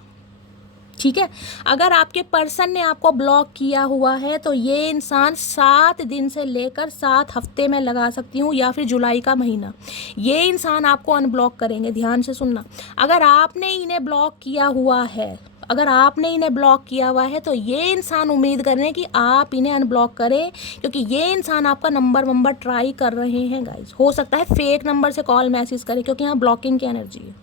ठीक है। अगर आपके पर्सन ने आपको ब्लॉक किया हुआ है तो ये इंसान 7 दिन से लेकर 7 हफ्ते में लगा सकती हूँ, या फिर जुलाई का महीना ये इंसान आपको अनब्लॉक करेंगे। ध्यान से सुनना, अगर आपने इन्हें ब्लॉक किया हुआ है, अगर आपने इन्हें ब्लॉक किया हुआ है तो ये इंसान उम्मीद कर रहे हैं कि आप इन्हें अनब्लॉक करें, क्योंकि ये इंसान आपका नंबर ट्राई कर रहे हैं गाइस। हो सकता है फेक नंबर से कॉल मैसेज करें, क्योंकि यहाँ ब्लॉकिंग की एनर्जी है।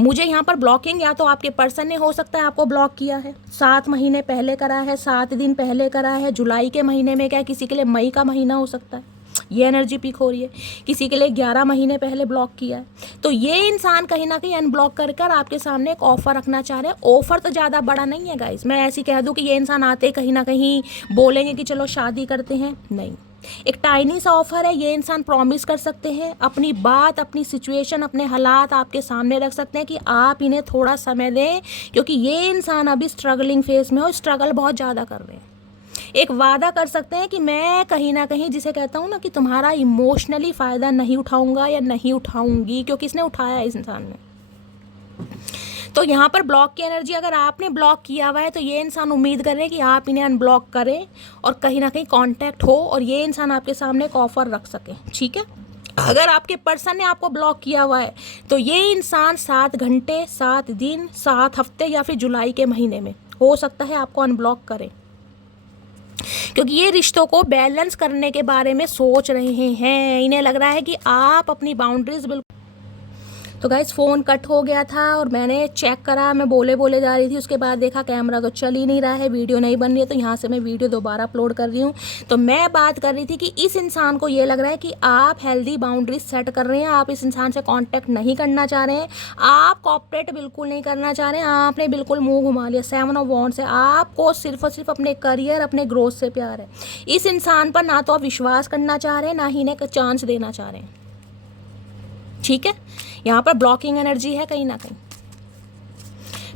मुझे यहाँ पर ब्लॉकिंग, या तो आपके पर्सन ने हो सकता है आपको ब्लॉक किया है, 7 महीने पहले करा है, 7 दिन पहले करा है, जुलाई के महीने में, क्या किसी के लिए मई का महीना हो सकता है, ये एनर्जी पिक हो रही है। किसी के लिए 11 महीने पहले ब्लॉक किया है। तो ये इंसान कहीं ना कहीं अनब्लॉक कर कर आपके सामने एक ऑफर रखना चाह रहे हैं। ऑफर तो ज़्यादा बड़ा नहीं है गाइस, मैं ऐसी कह दूँ कि ये इंसान आते कहीं ना कहीं बोलेंगे कि चलो शादी करते हैं, नहीं। एक टाइनी सा ऑफर है, ये इंसान प्रॉमिस कर सकते हैं, अपनी बात, अपनी सिचुएशन, अपने हालात आपके सामने रख सकते हैं कि आप इन्हें थोड़ा समय दें, क्योंकि ये इंसान अभी स्ट्रगलिंग फेज में हो, स्ट्रगल बहुत ज़्यादा कर रहे हैं। एक वादा कर सकते हैं कि मैं कहीं ना कहीं, जिसे कहता हूँ ना, कि तुम्हारा इमोशनली फ़ायदा नहीं उठाऊंगा या नहीं उठाऊंगी, क्योंकि इसने उठाया है इस इंसान ने। तो यहाँ पर ब्लॉक की एनर्जी, अगर आपने ब्लॉक किया हुआ है तो ये इंसान उम्मीद कर रहे हैं कि आप इन्हें अनब्लॉक करें और कहीं ना कहीं कांटेक्ट हो और ये इंसान आपके सामने एक ऑफर रख सके, ठीक है। अगर आपके पर्सन ने आपको ब्लॉक किया हुआ है तो ये इंसान 7 घंटे, 7 दिन, 7 हफ्ते या फिर जुलाई के महीने में हो सकता है आपको अनब्लॉक करें, क्योंकि ये रिश्तों को बैलेंस करने के बारे में सोच रहे हैं। इन्हें लग रहा है कि आप अपनी बाउंड्रीज बिल्कुल। तो गाइस, फ़ोन कट हो गया था और मैंने चेक करा, मैं बोले जा रही थी, उसके बाद देखा कैमरा तो चल ही नहीं रहा है, वीडियो नहीं बन रही है, तो यहाँ से मैं वीडियो दोबारा अपलोड कर रही हूँ। तो मैं बात कर रही थी कि इस इंसान को ये लग रहा है कि आप हेल्दी बाउंड्रीज सेट कर रहे हैं, आप इस इंसान से कांटेक्ट नहीं करना चाह रहे हैं, आप कॉपरेट बिल्कुल नहीं करना चाह रहे हैं, आपने बिल्कुल मुँह घुमा लिया। 7 ऑफ वॉन्ड्स है, आपको सिर्फ और सिर्फ अपने करियर, अपने ग्रोथ से प्यार है। इस इंसान पर ना तो आप विश्वास करना चाह रहे हैं, ना ही इन्हें चांस देना चाह रहे हैं, ठीक है। यहाँ पर ब्लॉकिंग एनर्जी है कहीं ना कहीं।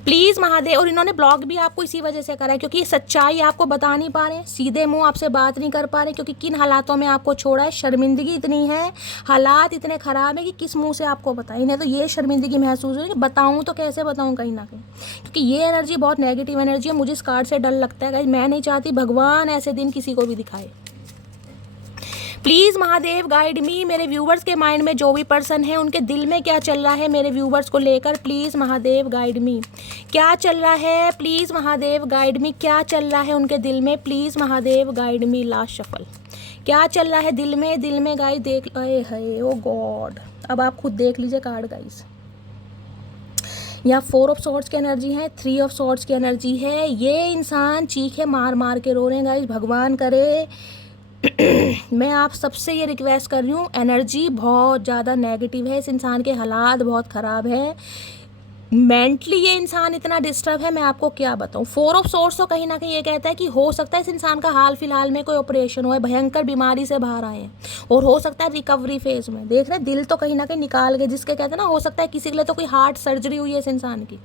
प्लीज़ महादेव, और इन्होंने ब्लॉक भी आपको इसी वजह से करा है, क्योंकि सच्चाई आपको बता नहीं पा रहे हैं, सीधे मुंह आपसे बात नहीं कर पा रहे, क्योंकि किन हालातों में आपको छोड़ा है। शर्मिंदगी इतनी है, हालात इतने ख़राब है कि किस मुंह से आपको बताएं। इन्हें तो ये शर्मिंदगी महसूस हो रही है कि बताऊँ तो कैसे बताऊँ कहीं ना कहीं, क्योंकि ये एनर्जी बहुत नेगेटिव एनर्जी है। मुझे इस कार्ड से डर लगता है, मैं नहीं चाहती भगवान ऐसे दिन किसी को भी दिखाए। प्लीज़ महादेव गाइड मी, मेरे व्यूवर्स के माइंड में जो भी पर्सन है उनके दिल में क्या चल रहा है मेरे व्यूवर्स को लेकर, प्लीज़ महादेव गाइड मी। क्या चल रहा है प्लीज़ महादेव गाइड मी, क्या चल रहा है उनके दिल में, please Mahadev guide me. Last shuffle, क्या चल रहा है दिल में गाइस, देख, अरे है ओ गॉड, अब आप खुद देख लीजिए कार्ड गाइस। यहाँ 4 ऑफ सॉर्ड्स की एनर्जी है, 3 ऑफ सॉर्ड्स की एनर्जी है। ये इंसान चीखे मार मार के रो रहे हैं गाइस। भगवान करे मैं आप सबसे ये रिक्वेस्ट कर रही हूँ, एनर्जी बहुत ज़्यादा नेगेटिव है, इस इंसान के हालात बहुत ख़राब है, मेंटली ये इंसान इतना डिस्टर्ब है, मैं आपको क्या बताऊँ। 4 ऑफ सोर्स तो कहीं ना कहीं ये कहता है कि हो सकता है इस इंसान का हाल फिलहाल में कोई ऑपरेशन हो, भयंकर बीमारी से बाहर आए हैं, और हो सकता है रिकवरी फेज में। देख रहे दिल तो कहीं ना कहीं निकाल गए, जिसके कहते हैं ना, हो सकता है किसी के लिए तो कोई हार्ट सर्जरी हुई है इस इंसान की,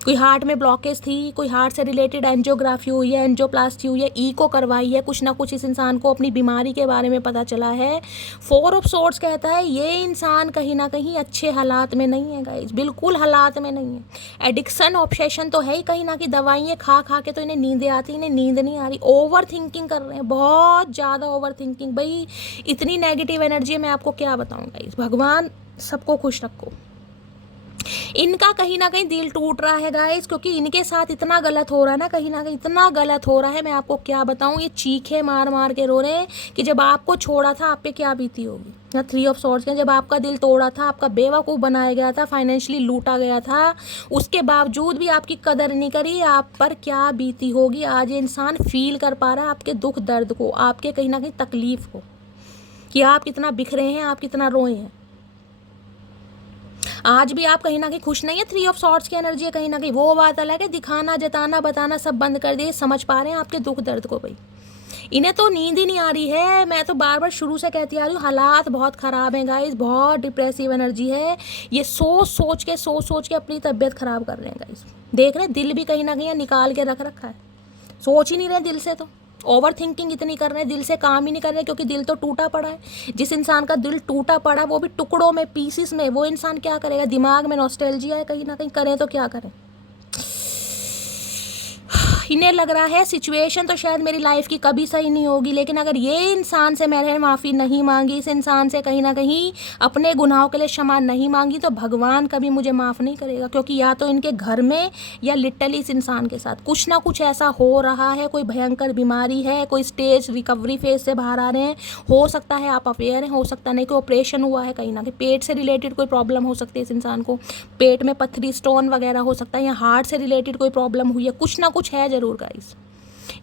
कोई हार्ट में ब्लॉकेज थी, कोई हार्ट से रिलेटेड एंजियोग्राफी हुई है, एंजियोप्लास्टी हुई है, ईको करवाई है, कुछ ना कुछ इस इंसान को अपनी बीमारी के बारे में पता चला है। 4 ऑफ सोर्ड्स कहता है ये इंसान कहीं ना कहीं अच्छे हालात में नहीं है गाइस, बिल्कुल हालात में नहीं है। एडिक्शन ऑब्सेशन तो है ही, कहीं ना कहीं दवाइयाँ खा खा के तो इन्हें नींदें आती, इन्हें नींद नहीं आ रही, ओवर थिंकिंग कर रहे हैं, बहुत ज़्यादा ओवर थिंकिंग। भाई इतनी नेगेटिव एनर्जी है, मैं आपको क्या बताऊँ गाइस। भगवान सबको खुश रखो। इनका कहीं ना कहीं दिल टूट रहा है गाइस, क्योंकि इनके साथ इतना गलत हो रहा है ना, कहीं ना कहीं इतना गलत हो रहा है, मैं आपको क्या बताऊं। ये चीखे मार मार के रो रहे हैं कि जब आपको छोड़ा था आप पे क्या बीती होगी। ना 3 ऑफ सॉर्ड्स के, जब आपका दिल तोड़ा था, आपका बेवकूफ़ बनाया गया था, फाइनेंशियली लूटा गया था, उसके बावजूद भी आपकी कदर नहीं करी, आप पर क्या बीती होगी। आज ये इंसान फील कर पा रहा है आपके दुख दर्द को, आपके कहीं ना कहीं तकलीफ को, कि आप कितना बिखरे हैं, आप कितना रोए हैं। आज भी आप कहीं ना कहीं खुश नहीं है। 3 ऑफ सॉर्ड्स की एनर्जी है, कहीं ना कहीं वो बात अलग है, दिखाना जताना बताना सब बंद कर दिए, समझ पा रहे हैं आपके दुख दर्द को। भाई इन्हें तो नींद ही नहीं आ रही है, मैं तो बार बार शुरू से कहती आ रही हूँ, हालात बहुत ख़राब हैं गाइस, बहुत डिप्रेसिव एनर्जी है। ये सोच सोच के अपनी तबीयत ख़राब कर रहे हैं गाइस। देख रहे हैं दिल भी कहीं ना कहीं निकाल के रख रखा है, सोच ही नहीं रहे दिल से, तो ओवर थिंकिंग इतनी कर रहे हैं, दिल से काम ही नहीं कर रहे, क्योंकि दिल तो टूटा पड़ा है। जिस इंसान का दिल टूटा पड़ा, वो भी टुकड़ों में, पीसीस में, वो इंसान क्या करेगा। दिमाग में नॉस्टैल्जिया है कहीं ना कहीं, करें तो क्या करें। इन्हें लग रहा है सिचुएशन तो शायद मेरी लाइफ की कभी सही नहीं होगी, लेकिन अगर ये इंसान से मैंने माफ़ी नहीं मांगी, इस इंसान से कहीं ना कहीं अपने गुनाहों के लिए क्षमा नहीं मांगी, तो भगवान कभी मुझे माफ़ नहीं करेगा। क्योंकि या तो इनके घर में या लिटरली इस इंसान के साथ कुछ ना कुछ ऐसा हो रहा है, कोई भयंकर बीमारी है, कोई स्टेज रिकवरी फेज से बाहर आ रहे हैं। हो सकता है आप अवेयर हैं, हो सकता नहीं, कोई ऑपरेशन हुआ है, कहीं ना कहीं पेट से रिलेटेड कोई प्रॉब्लम हो सकती है इस इंसान को, पेट में पथरी स्टोन वगैरह हो सकता है, या हार्ट से रिलेटेड कोई प्रॉब्लम हुई है, कुछ ना कुछ है जरूर गाइस।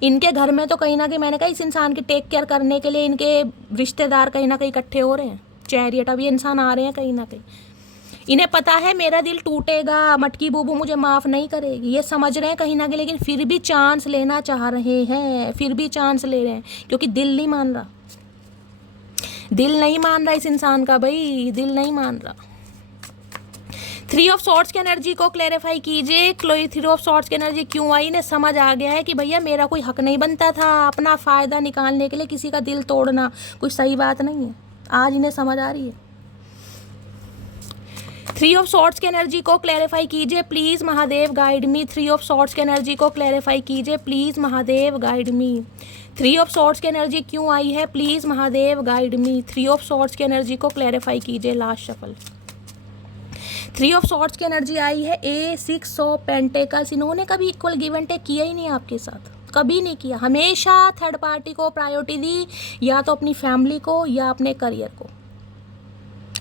इनके घर में तो कहीं ना कहीं, मैंने कहा, इस इंसान की टेक केयर करने के लिए इनके रिश्तेदार कहीं ना कहीं इकट्ठे हो रहे हैं, चैरियट, अब ये इंसान आ रहे हैं कहीं ना कहीं। इन्हें पता है मेरा दिल टूटेगा, मटकी बूबू मुझे माफ़ नहीं करेगी, ये समझ रहे हैं कहीं ना कहीं, लेकिन फिर भी चांस लेना चाह रहे हैं, फिर भी चांस ले रहे हैं, क्योंकि दिल नहीं मान रहा, दिल नहीं मान रहा इस इंसान का, भाई दिल नहीं मान रहा। 3 ऑफ सॉर्ड्स की एनर्जी को क्लैरिफाई कीजिए, 3 ऑफ सॉर्ड्स की एनर्जी क्यों आई। ने समझ आ गया है कि भैया मेरा कोई हक नहीं बनता था, अपना फ़ायदा निकालने के लिए किसी का दिल तोड़ना कोई सही बात नहीं है, आज इन्हें समझ आ रही है। 3 ऑफ सॉर्ड्स की एनर्जी को क्लैरिफाई कीजिए please, Mahadev guide me. 3 of swords की एनर्जी को क्लैरिफाई कीजिए please, Mahadev guide me. 3 of swords की एनर्जी क्यों आई है, please Mahadev guide me. 3 of swords की एनर्जी को क्लैरिफाई कीजिए, लास्ट शफल। 3 ऑफ सॉर्ड्स की एनर्जी आई है, ए 6 ऑफ पेंटेकल्स। इन्होंने कभी इक्वल गिव एंड टेक किया ही नहीं आपके साथ, कभी नहीं किया, हमेशा थर्ड पार्टी को प्रायोरिटी दी, या तो अपनी फैमिली को या अपने करियर को,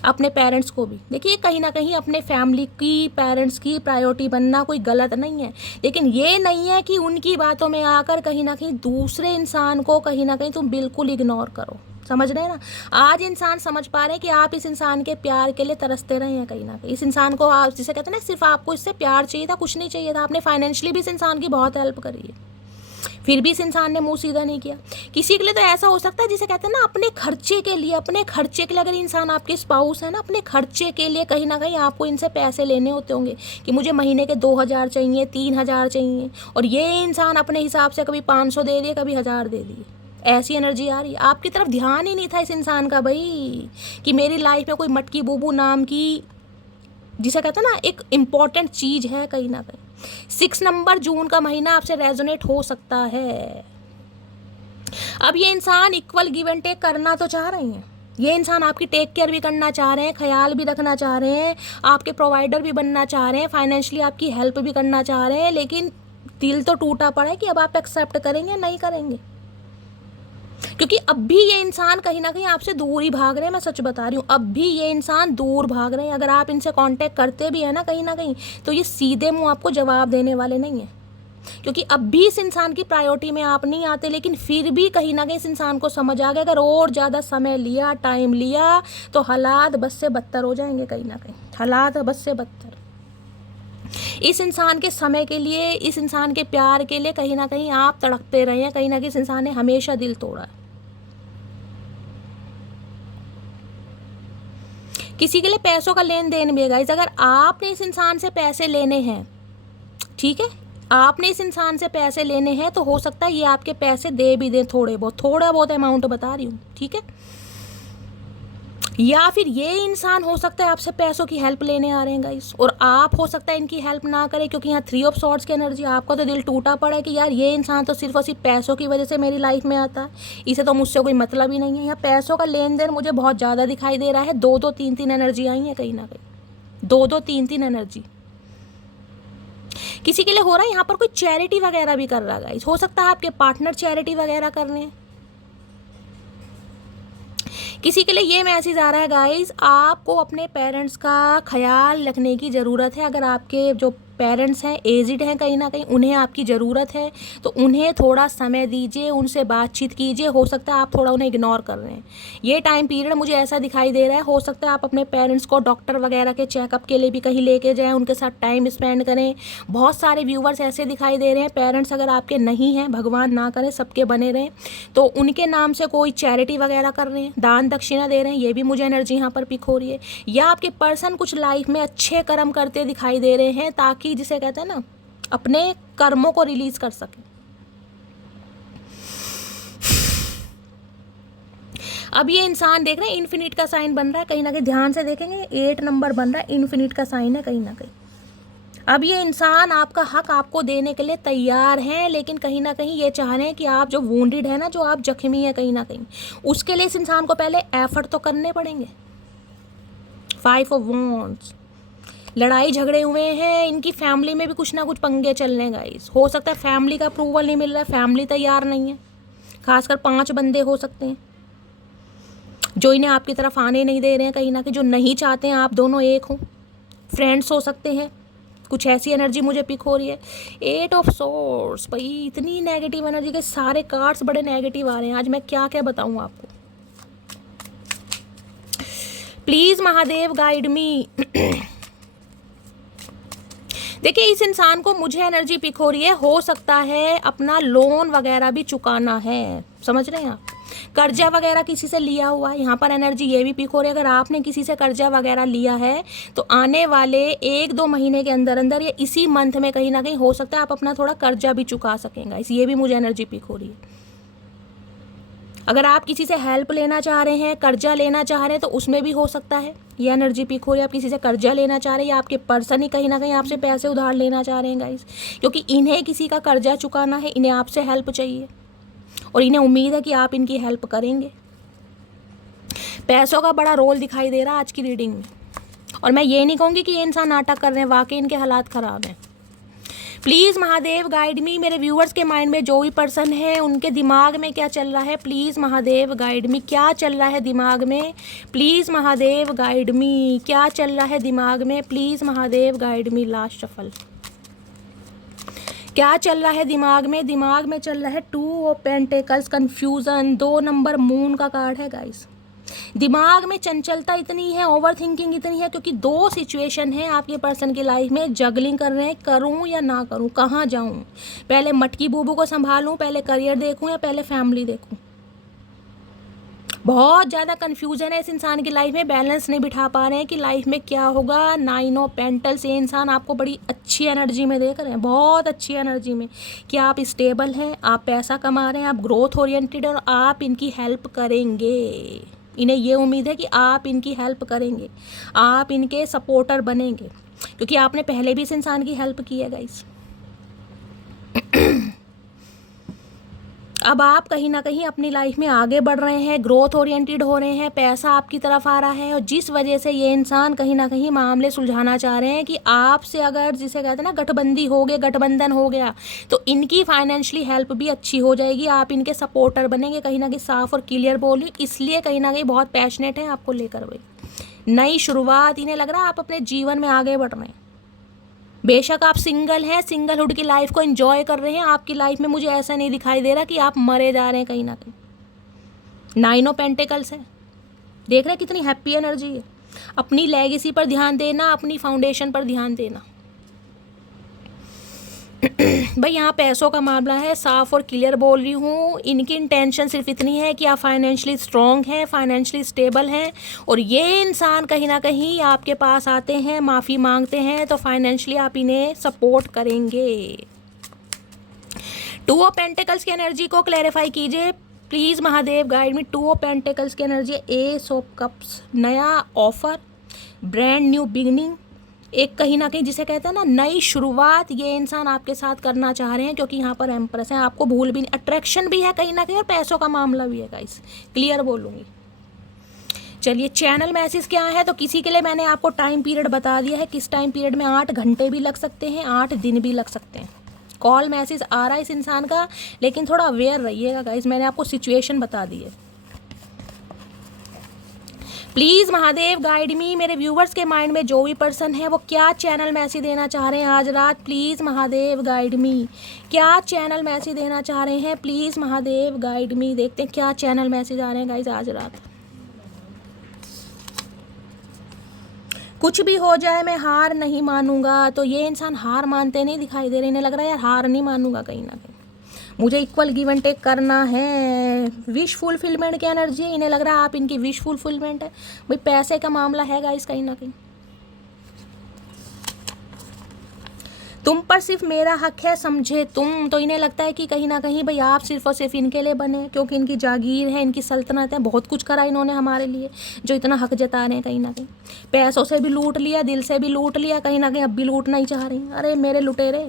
अपने पेरेंट्स को भी। देखिए कहीं ना कहीं अपने फैमिली की, पेरेंट्स की प्रायोरिटी बनना कोई गलत नहीं है, लेकिन ये नहीं है कि उनकी बातों में आकर कहीं ना कहीं दूसरे इंसान को कहीं ना कहीं तुम बिल्कुल इग्नोर करो। समझ रहे हैं ना, आज इंसान समझ पा रहे हैं कि आप इस इंसान के प्यार के लिए तरसते रहे हैं कहीं ना कहीं। इस इंसान को आप जिसे कहते हैं ना, सिर्फ आपको इससे प्यार चाहिए था, कुछ नहीं चाहिए था। आपने फाइनेंशियली भी इस इंसान की बहुत हेल्प करी है, फिर भी इस इंसान ने मुंह सीधा नहीं किया। किसी के लिए तो ऐसा हो सकता है जिसे कहते हैं ना, अपने खर्चे के लिए, अपने खर्चे के लिए, अगर इंसान आपके स्पाउस है ना, अपने खर्चे के लिए कहीं ना कहीं आपको इनसे पैसे लेने होते होंगे कि मुझे महीने के 2000 चाहिए, 3000 चाहिए, और ये इंसान अपने हिसाब से कभी 500 दे दिए, कभी 1000 दे दिए। ऐसी एनर्जी आ रही है, आपकी तरफ ध्यान ही नहीं था इस इंसान का भाई, कि मेरी लाइफ में कोई मटकी बूबू नाम की, जिसे कहते हैं ना, एक इम्पॉर्टेंट चीज़ है कहीं ना कहीं। 6 नंबर जून का महीना आपसे रेजोनेट हो सकता है। अब ये इंसान इक्वल गिव एंड टेक करना तो चाह रहे हैं, ये इंसान आपकी टेक केयर भी करना चाह रहे हैं, ख्याल भी रखना चाह रहे हैं, आपके प्रोवाइडर भी बनना चाह रहे हैं, फाइनेंशियली आपकी हेल्प भी करना चाह रहे हैं, लेकिन दिल तो टूटा पड़ा है कि अब आप एक्सेप्ट करेंगे नहीं करेंगे। क्योंकि अब भी ये इंसान कहीं ना कहीं आपसे दूर ही भाग रहे हैं, मैं सच बता रही हूँ, अब भी ये इंसान दूर भाग रहे हैं। अगर आप इनसे कांटेक्ट करते भी हैं ना कहीं, तो ये सीधे मुंह आपको जवाब देने वाले नहीं हैं। क्योंकि अब भी इस इंसान की प्रायोरिटी में आप नहीं आते, लेकिन फिर भी कहीं ना कहीं इस इंसान को समझ आ गया अगर और ज़्यादा समय लिया, टाइम लिया, तो हालात बस से बदतर हो जाएंगे। कहीं ना कहीं हालात बस से बदतर। इस इंसान के समय के लिए, इस इंसान के प्यार के लिए कहीं ना कहीं आप तड़पते रहे हैं, कहीं ना कहीं इस इंसान ने हमेशा दिल तोड़ा है। किसी के लिए पैसों का लेन देन भी है गाइस। अगर आपने इस इंसान से पैसे लेने हैं, ठीक है, आपने इस इंसान से पैसे लेने हैं, तो हो सकता है ये आपके पैसे दे भी दें, थोड़ा बहुत अमाउंट बता रही हूँ, ठीक है। या फिर ये इंसान हो सकता है आपसे पैसों की हेल्प लेने आ रहे हैं गाइस, और आप हो सकता है इनकी हेल्प ना करें, क्योंकि यहाँ 3 ऑफ सॉर्ड्स की एनर्जी। आपका तो दिल टूटा पड़ा है कि यार ये इंसान तो सिर्फ और सिर्फ पैसों की वजह से मेरी लाइफ में आता है, इसे तो मुझसे कोई मतलब ही नहीं है। यहाँ पैसों का लेन देन मुझे बहुत ज़्यादा दिखाई दे रहा है। 2-2 3-3 एनर्जी आई है कहीं ना कहीं, 2-2 3-3 एनर्जी किसी के लिए हो रहा है। यहाँ पर कोई चैरिटी वगैरह भी कर रहा है गाइस। हो सकता है आपके पार्टनर चैरिटी वगैरह कर रहे हैं। किसी के लिए ये मैसेज आ रहा है गाइस, आपको अपने पेरेंट्स का ख्याल रखने की ज़रूरत है। अगर आपके जो पेरेंट्स हैं एजिड हैं, कहीं ना कहीं उन्हें आपकी ज़रूरत है, तो उन्हें थोड़ा समय दीजिए, उनसे बातचीत कीजिए। हो सकता है आप थोड़ा उन्हें इग्नोर कर रहे हैं। ये टाइम पीरियड मुझे ऐसा दिखाई दे रहा है। हो सकता है आप अपने पेरेंट्स को डॉक्टर वगैरह के चेकअप के लिए भी कहीं लेके जाएँ, उनके साथ टाइम स्पेंड करें। बहुत सारे व्यूवर्स ऐसे दिखाई दे रहे हैं, पेरेंट्स अगर आपके नहीं हैं, भगवान ना करे सबके बने रहें, तो उनके नाम से कोई चैरिटी वगैरह कर रहे हैं, दान दक्षिणा दे रहे हैं। ये भी मुझे एनर्जी यहाँ पर पिक हो रही है। या आपके पर्सन कुछ लाइफ में अच्छे कर्म करते दिखाई दे रहे हैं, ताकि जिसे कहते हैं ना, अपने कर्मों को रिलीज कर सके। अब ये इंसान देख रहे हैं इन्फिनिट का साइन बन रहा है, कहीं ना कहीं ध्यान से देखेंगे 8 नंबर बन रहा है, इन्फिनिट का साइन है कहीं ना कहीं। अब ये इंसान आपका हक आपको देने के लिए तैयार हैं, लेकिन कहीं ना कहीं ये चाह रहे हैं कि आप जो वूंडेड है ना, जो आप जख्मी है कहीं ना कहीं, उसके लिए इस इंसान को पहले एफर्ट तो करने पड़ेंगे। 5 ऑफ वॉन्ड्स, लड़ाई झगड़े हुए हैं, इनकी फैमिली में भी कुछ ना कुछ पंगे चल रहे हैं गाइस। हो सकता है फैमिली का अप्रूवल नहीं मिल रहा है, फैमिली तैयार नहीं है। खासकर 5 बंदे हो सकते हैं जो इन्हें आपकी तरफ आने नहीं दे रहे हैं, कहीं ना कहीं जो नहीं चाहते हैं आप दोनों एक हो। फ्रेंड्स हो सकते हैं, कुछ ऐसी एनर्जी मुझे पिक हो रही है। 8 ऑफ सोर्ड्स, भाई इतनी नेगेटिव एनर्जी के सारे कार्ड्स बड़े नेगेटिव आ रहे हैं। आज मैं क्या क्या बताऊं आपको। प्लीज महादेव गाइड मी। देखिए इस इंसान को मुझे एनर्जी पिक हो रही है, हो सकता है अपना लोन वगैरह भी चुकाना है, समझ रहे हैं आप, कर्जा वगैरह किसी से लिया हुआ है। यहाँ पर एनर्जी ये भी पिक हो रही है, अगर आपने किसी से कर्जा वगैरह लिया है तो आने वाले 1-2 महीने के अंदर अंदर या इसी मंथ में कहीं ना कहीं हो सकता है आप अपना थोड़ा कर्जा भी चुका सकेंगे। इस ये भी मुझे एनर्जी पिक हो रही है। अगर आप किसी से हेल्प लेना चाह रहे हैं, कर्जा लेना चाह रहे हैं, तो उसमें भी हो सकता है ये एनर्जी पिक हो रही है। आप किसी से कर्जा लेना चाह रहे हैं या आपके पर्सन ही कहीं ना कहीं आपसे पैसे उधार लेना चाह रहे हैं गाइस, क्योंकि इन्हें किसी का कर्जा चुकाना है, इन्हें आपसे हेल्प चाहिए और इन्हें उम्मीद है कि आप इनकी हेल्प करेंगे। पैसों का बड़ा रोल दिखाई दे रहा है आज की रीडिंग में, और मैं ये नहीं कहूँगी कि ये इंसान नाटक कर रहे हैं, वाकई इनके हालात ख़राब हैं। Please Mahadev guide me. मेरे व्यूअर्स के माइंड में जो भी पर्सन है उनके दिमाग में क्या चल रहा है, प्लीज़ महादेव गाइड मी। क्या चल रहा है दिमाग में, प्लीज़ महादेव गाइड मी। क्या चल रहा है दिमाग में, please Mahadev guide me. Last shuffle, क्या चल रहा है दिमाग में? दिमाग में चल रहा है 2 of pentacles, confusion. 2 number moon का कार्ड है गाइस। दिमाग में चंचलता इतनी है, ओवर थिंकिंग इतनी है, क्योंकि 2 सिचुएशन है आपके पर्सन की लाइफ में, जगलिंग कर रहे हैं, करूं या ना करूं, कहाँ जाऊं, पहले मटकी बूबू को संभालूं, पहले करियर देखूं या पहले फैमिली देखूं। बहुत ज़्यादा कन्फ्यूजन है इस इंसान की लाइफ में, बैलेंस नहीं बिठा पा रहे हैं कि लाइफ में क्या होगा। 9 ऑफ पेंटल्स, ये इंसान आपको बड़ी अच्छी एनर्जी में देख रहे हैं, बहुत अच्छी एनर्जी में, कि आप स्टेबल हैं, आप पैसा कमा रहे हैं, आप ग्रोथ ओरिएंटेड, और आप इनकी हेल्प करेंगे। इन्हें ये उम्मीद है कि आप इनकी हेल्प करेंगे, आप इनके सपोर्टर बनेंगे, क्योंकि आपने पहले भी इस इंसान की हेल्प की है गाइस। अब आप कहीं ना कहीं अपनी लाइफ में आगे बढ़ रहे हैं, ग्रोथ ओरिएंटेड हो रहे हैं, पैसा आपकी तरफ आ रहा है, और जिस वजह से ये इंसान कहीं ना कहीं मामले सुलझाना चाह रहे हैं कि आपसे अगर, जिसे कहते हैं ना, गठबंदी हो गया, गठबंधन हो गया, तो इनकी फाइनेंशियली हेल्प भी अच्छी हो जाएगी, आप इनके सपोर्टर बनेंगे। कहीं ना कहीं साफ और क्लियर बोली, इसलिए कहीं ना कहीं बहुत पैशनेट है आपको लेकर। भाई नई शुरुआत, इन्हें लग रहा है आप अपने जीवन में आगे बढ़ रहे हैं, बेशक आप सिंगल हैं, सिंगलहुड की लाइफ को एंजॉय कर रहे हैं, आपकी लाइफ में मुझे ऐसा नहीं दिखाई दे रहा कि आप मरे जा रहे हैं कहीं ना कहीं। 9 ऑफ पेंटिकल्स है, देख रहे हैं कितनी हैप्पी एनर्जी है। अपनी लेगेसी पर ध्यान देना, अपनी फाउंडेशन पर ध्यान देना। भाई यहाँ पैसों का मामला है, साफ और क्लियर बोल रही हूँ। इनकी इंटेंशन सिर्फ इतनी है कि आप फाइनेंशियली स्ट्रॉन्ग हैं, फाइनेंशियली स्टेबल हैं, और ये इंसान कहीं ना कहीं आपके पास आते हैं, माफ़ी मांगते हैं, तो फाइनेंशियली आप इन्हें सपोर्ट करेंगे। 2 ऑफ पेंटिकल्स की एनर्जी को क्लैरिफाई कीजिए please Mahadev, guide me. 2 of pentacles की एनर्जी, एस ऑफ कप्स, नया ऑफर, ब्रांड न्यू बिगनिंग, एक कहीं ना कहीं जिसे कहते हैं ना नई शुरुआत, ये इंसान आपके साथ करना चाह रहे हैं, क्योंकि यहाँ पर एम्प्रेस है, आपको भूल भी नहीं, अट्रैक्शन भी है कहीं ना कहीं, और पैसों का मामला भी है गाइस, क्लियर बोलूँगी। चलिए चैनल मैसेज क्या है, तो किसी के लिए मैंने आपको टाइम पीरियड बता दिया है, किस टाइम पीरियड में 8 घंटे भी लग सकते हैं, 8 दिन भी लग सकते हैं। कॉल मैसेज आ रहा है इस इंसान का, लेकिन थोड़ा अवेयर रहिएगा गाइस, मैंने आपको सिचुएशन बता दी है। प्लीज़ महादेव गाइड मी, मेरे व्यूवर्स के माइंड में जो भी पर्सन है वो क्या चैनल मैसेज देना चाह रहे हैं आज रात, प्लीज़ महादेव गाइड मी, क्या चैनल मैसेज देना चाह रहे हैं, प्लीज़ महादेव गाइड मी। देखते हैं क्या चैनल मैसेज आ रहे हैं गाइज आज रात। कुछ भी हो जाए मैं हार नहीं मानूंगा, तो ये इंसान हार मानते नहीं दिखाई दे रहे, इन्हें लग रहा है यार हार नहीं मानूंगा, कहीं ना कहीं मुझे इक्वल गिव एंड टेक करना है। विश फुलफिलमेंट की एनर्जी, इन्हें लग रहा है आप इनकी विश फुलफिलमेंट है। भाई पैसे का मामला है गाइस कहीं ना कहीं, तुम पर सिर्फ मेरा हक है समझे तुम, तो इन्हें लगता है कि कहीं ना कहीं भाई आप सिर्फ और सिर्फ इनके लिए बने, क्योंकि इनकी जागीर है, इनकी सल्तनत है, बहुत कुछ करा इन्होंने हमारे लिए, जो इतना हक जता रहे हैं कहीं ना कहीं। पैसों से भी लूट लिया, दिल से भी लूट लिया, कहीं ना कहीं अब भी लूटना ही चाह रही हैं। अरे मेरे लुटेरे,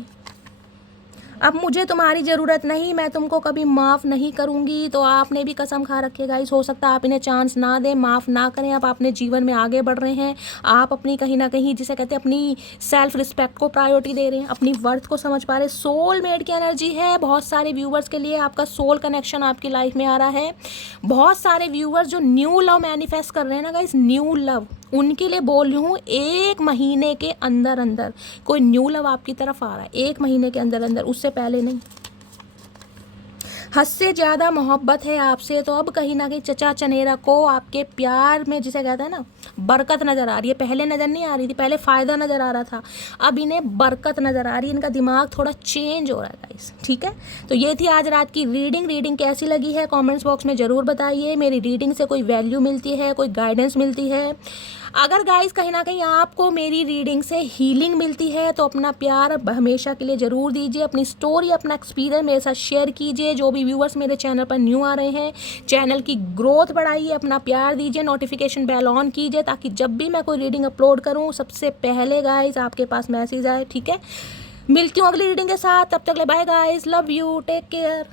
अब मुझे तुम्हारी ज़रूरत नहीं, मैं तुमको कभी माफ़ नहीं करूँगी, तो आपने भी कसम खा रखी है गाइस। हो सकता है आप इन्हें चांस ना दें, माफ़ ना करें, आप अपने जीवन में आगे बढ़ रहे हैं, आप अपनी कहीं ना कहीं जिसे कहते हैं अपनी सेल्फ रिस्पेक्ट को प्रायोरिटी दे रहे हैं, अपनी वर्थ को समझ पा रहे हैं। सोल मेट की एनर्जी है बहुत सारे व्यूवर्स के लिए, आपका सोल कनेक्शन आपकी लाइफ में आ रहा है। बहुत सारे व्यूवर्स जो न्यू लव मैनिफेस्ट कर रहे हैं ना गाइस, न्यू लव, उनके लिए बोल रही हूँ, 1 महीने के अंदर अंदर कोई न्यू लव आपकी तरफ आ रहा है, 1 महीने के अंदर अंदर, उससे पहले नहीं। हद से ज़्यादा मोहब्बत है आपसे, तो अब कहीं ना कहीं चचा चनेरा को आपके प्यार में जिसे कहते हैं ना बरकत नज़र आ रही है। पहले नज़र नहीं आ रही थी, पहले फ़ायदा नज़र आ रहा था, अब इन्हें बरकत नज़र आ रही है, इनका दिमाग थोड़ा चेंज हो रहा है गाइस, ठीक है। तो ये थी आज रात की रीडिंग कैसी लगी है कमेंट्स बॉक्स में ज़रूर बताइए। मेरी रीडिंग से कोई वैल्यू मिलती है, कोई गाइडेंस मिलती है, अगर गाइस कहीं ना कहीं आपको मेरी रीडिंग से हीलिंग मिलती है, तो अपना प्यार हमेशा के लिए ज़रूर दीजिए, अपनी स्टोरी, अपना एक्सपीरियंस मेरे साथ शेयर कीजिए। जो भी व्यूवर्स मेरे चैनल पर न्यू आ रहे हैं, चैनल की ग्रोथ बढ़ाइए, अपना प्यार दीजिए, नोटिफिकेशन बेल ऑन कीजिए, ताकि जब भी मैं कोई रीडिंग अपलोड करूँ सबसे पहले गाइस आपके पास मैसेज आए, ठीक है। मिलती हूँ अगली रीडिंग के साथ, तब तक ले bye guys, love you, take care.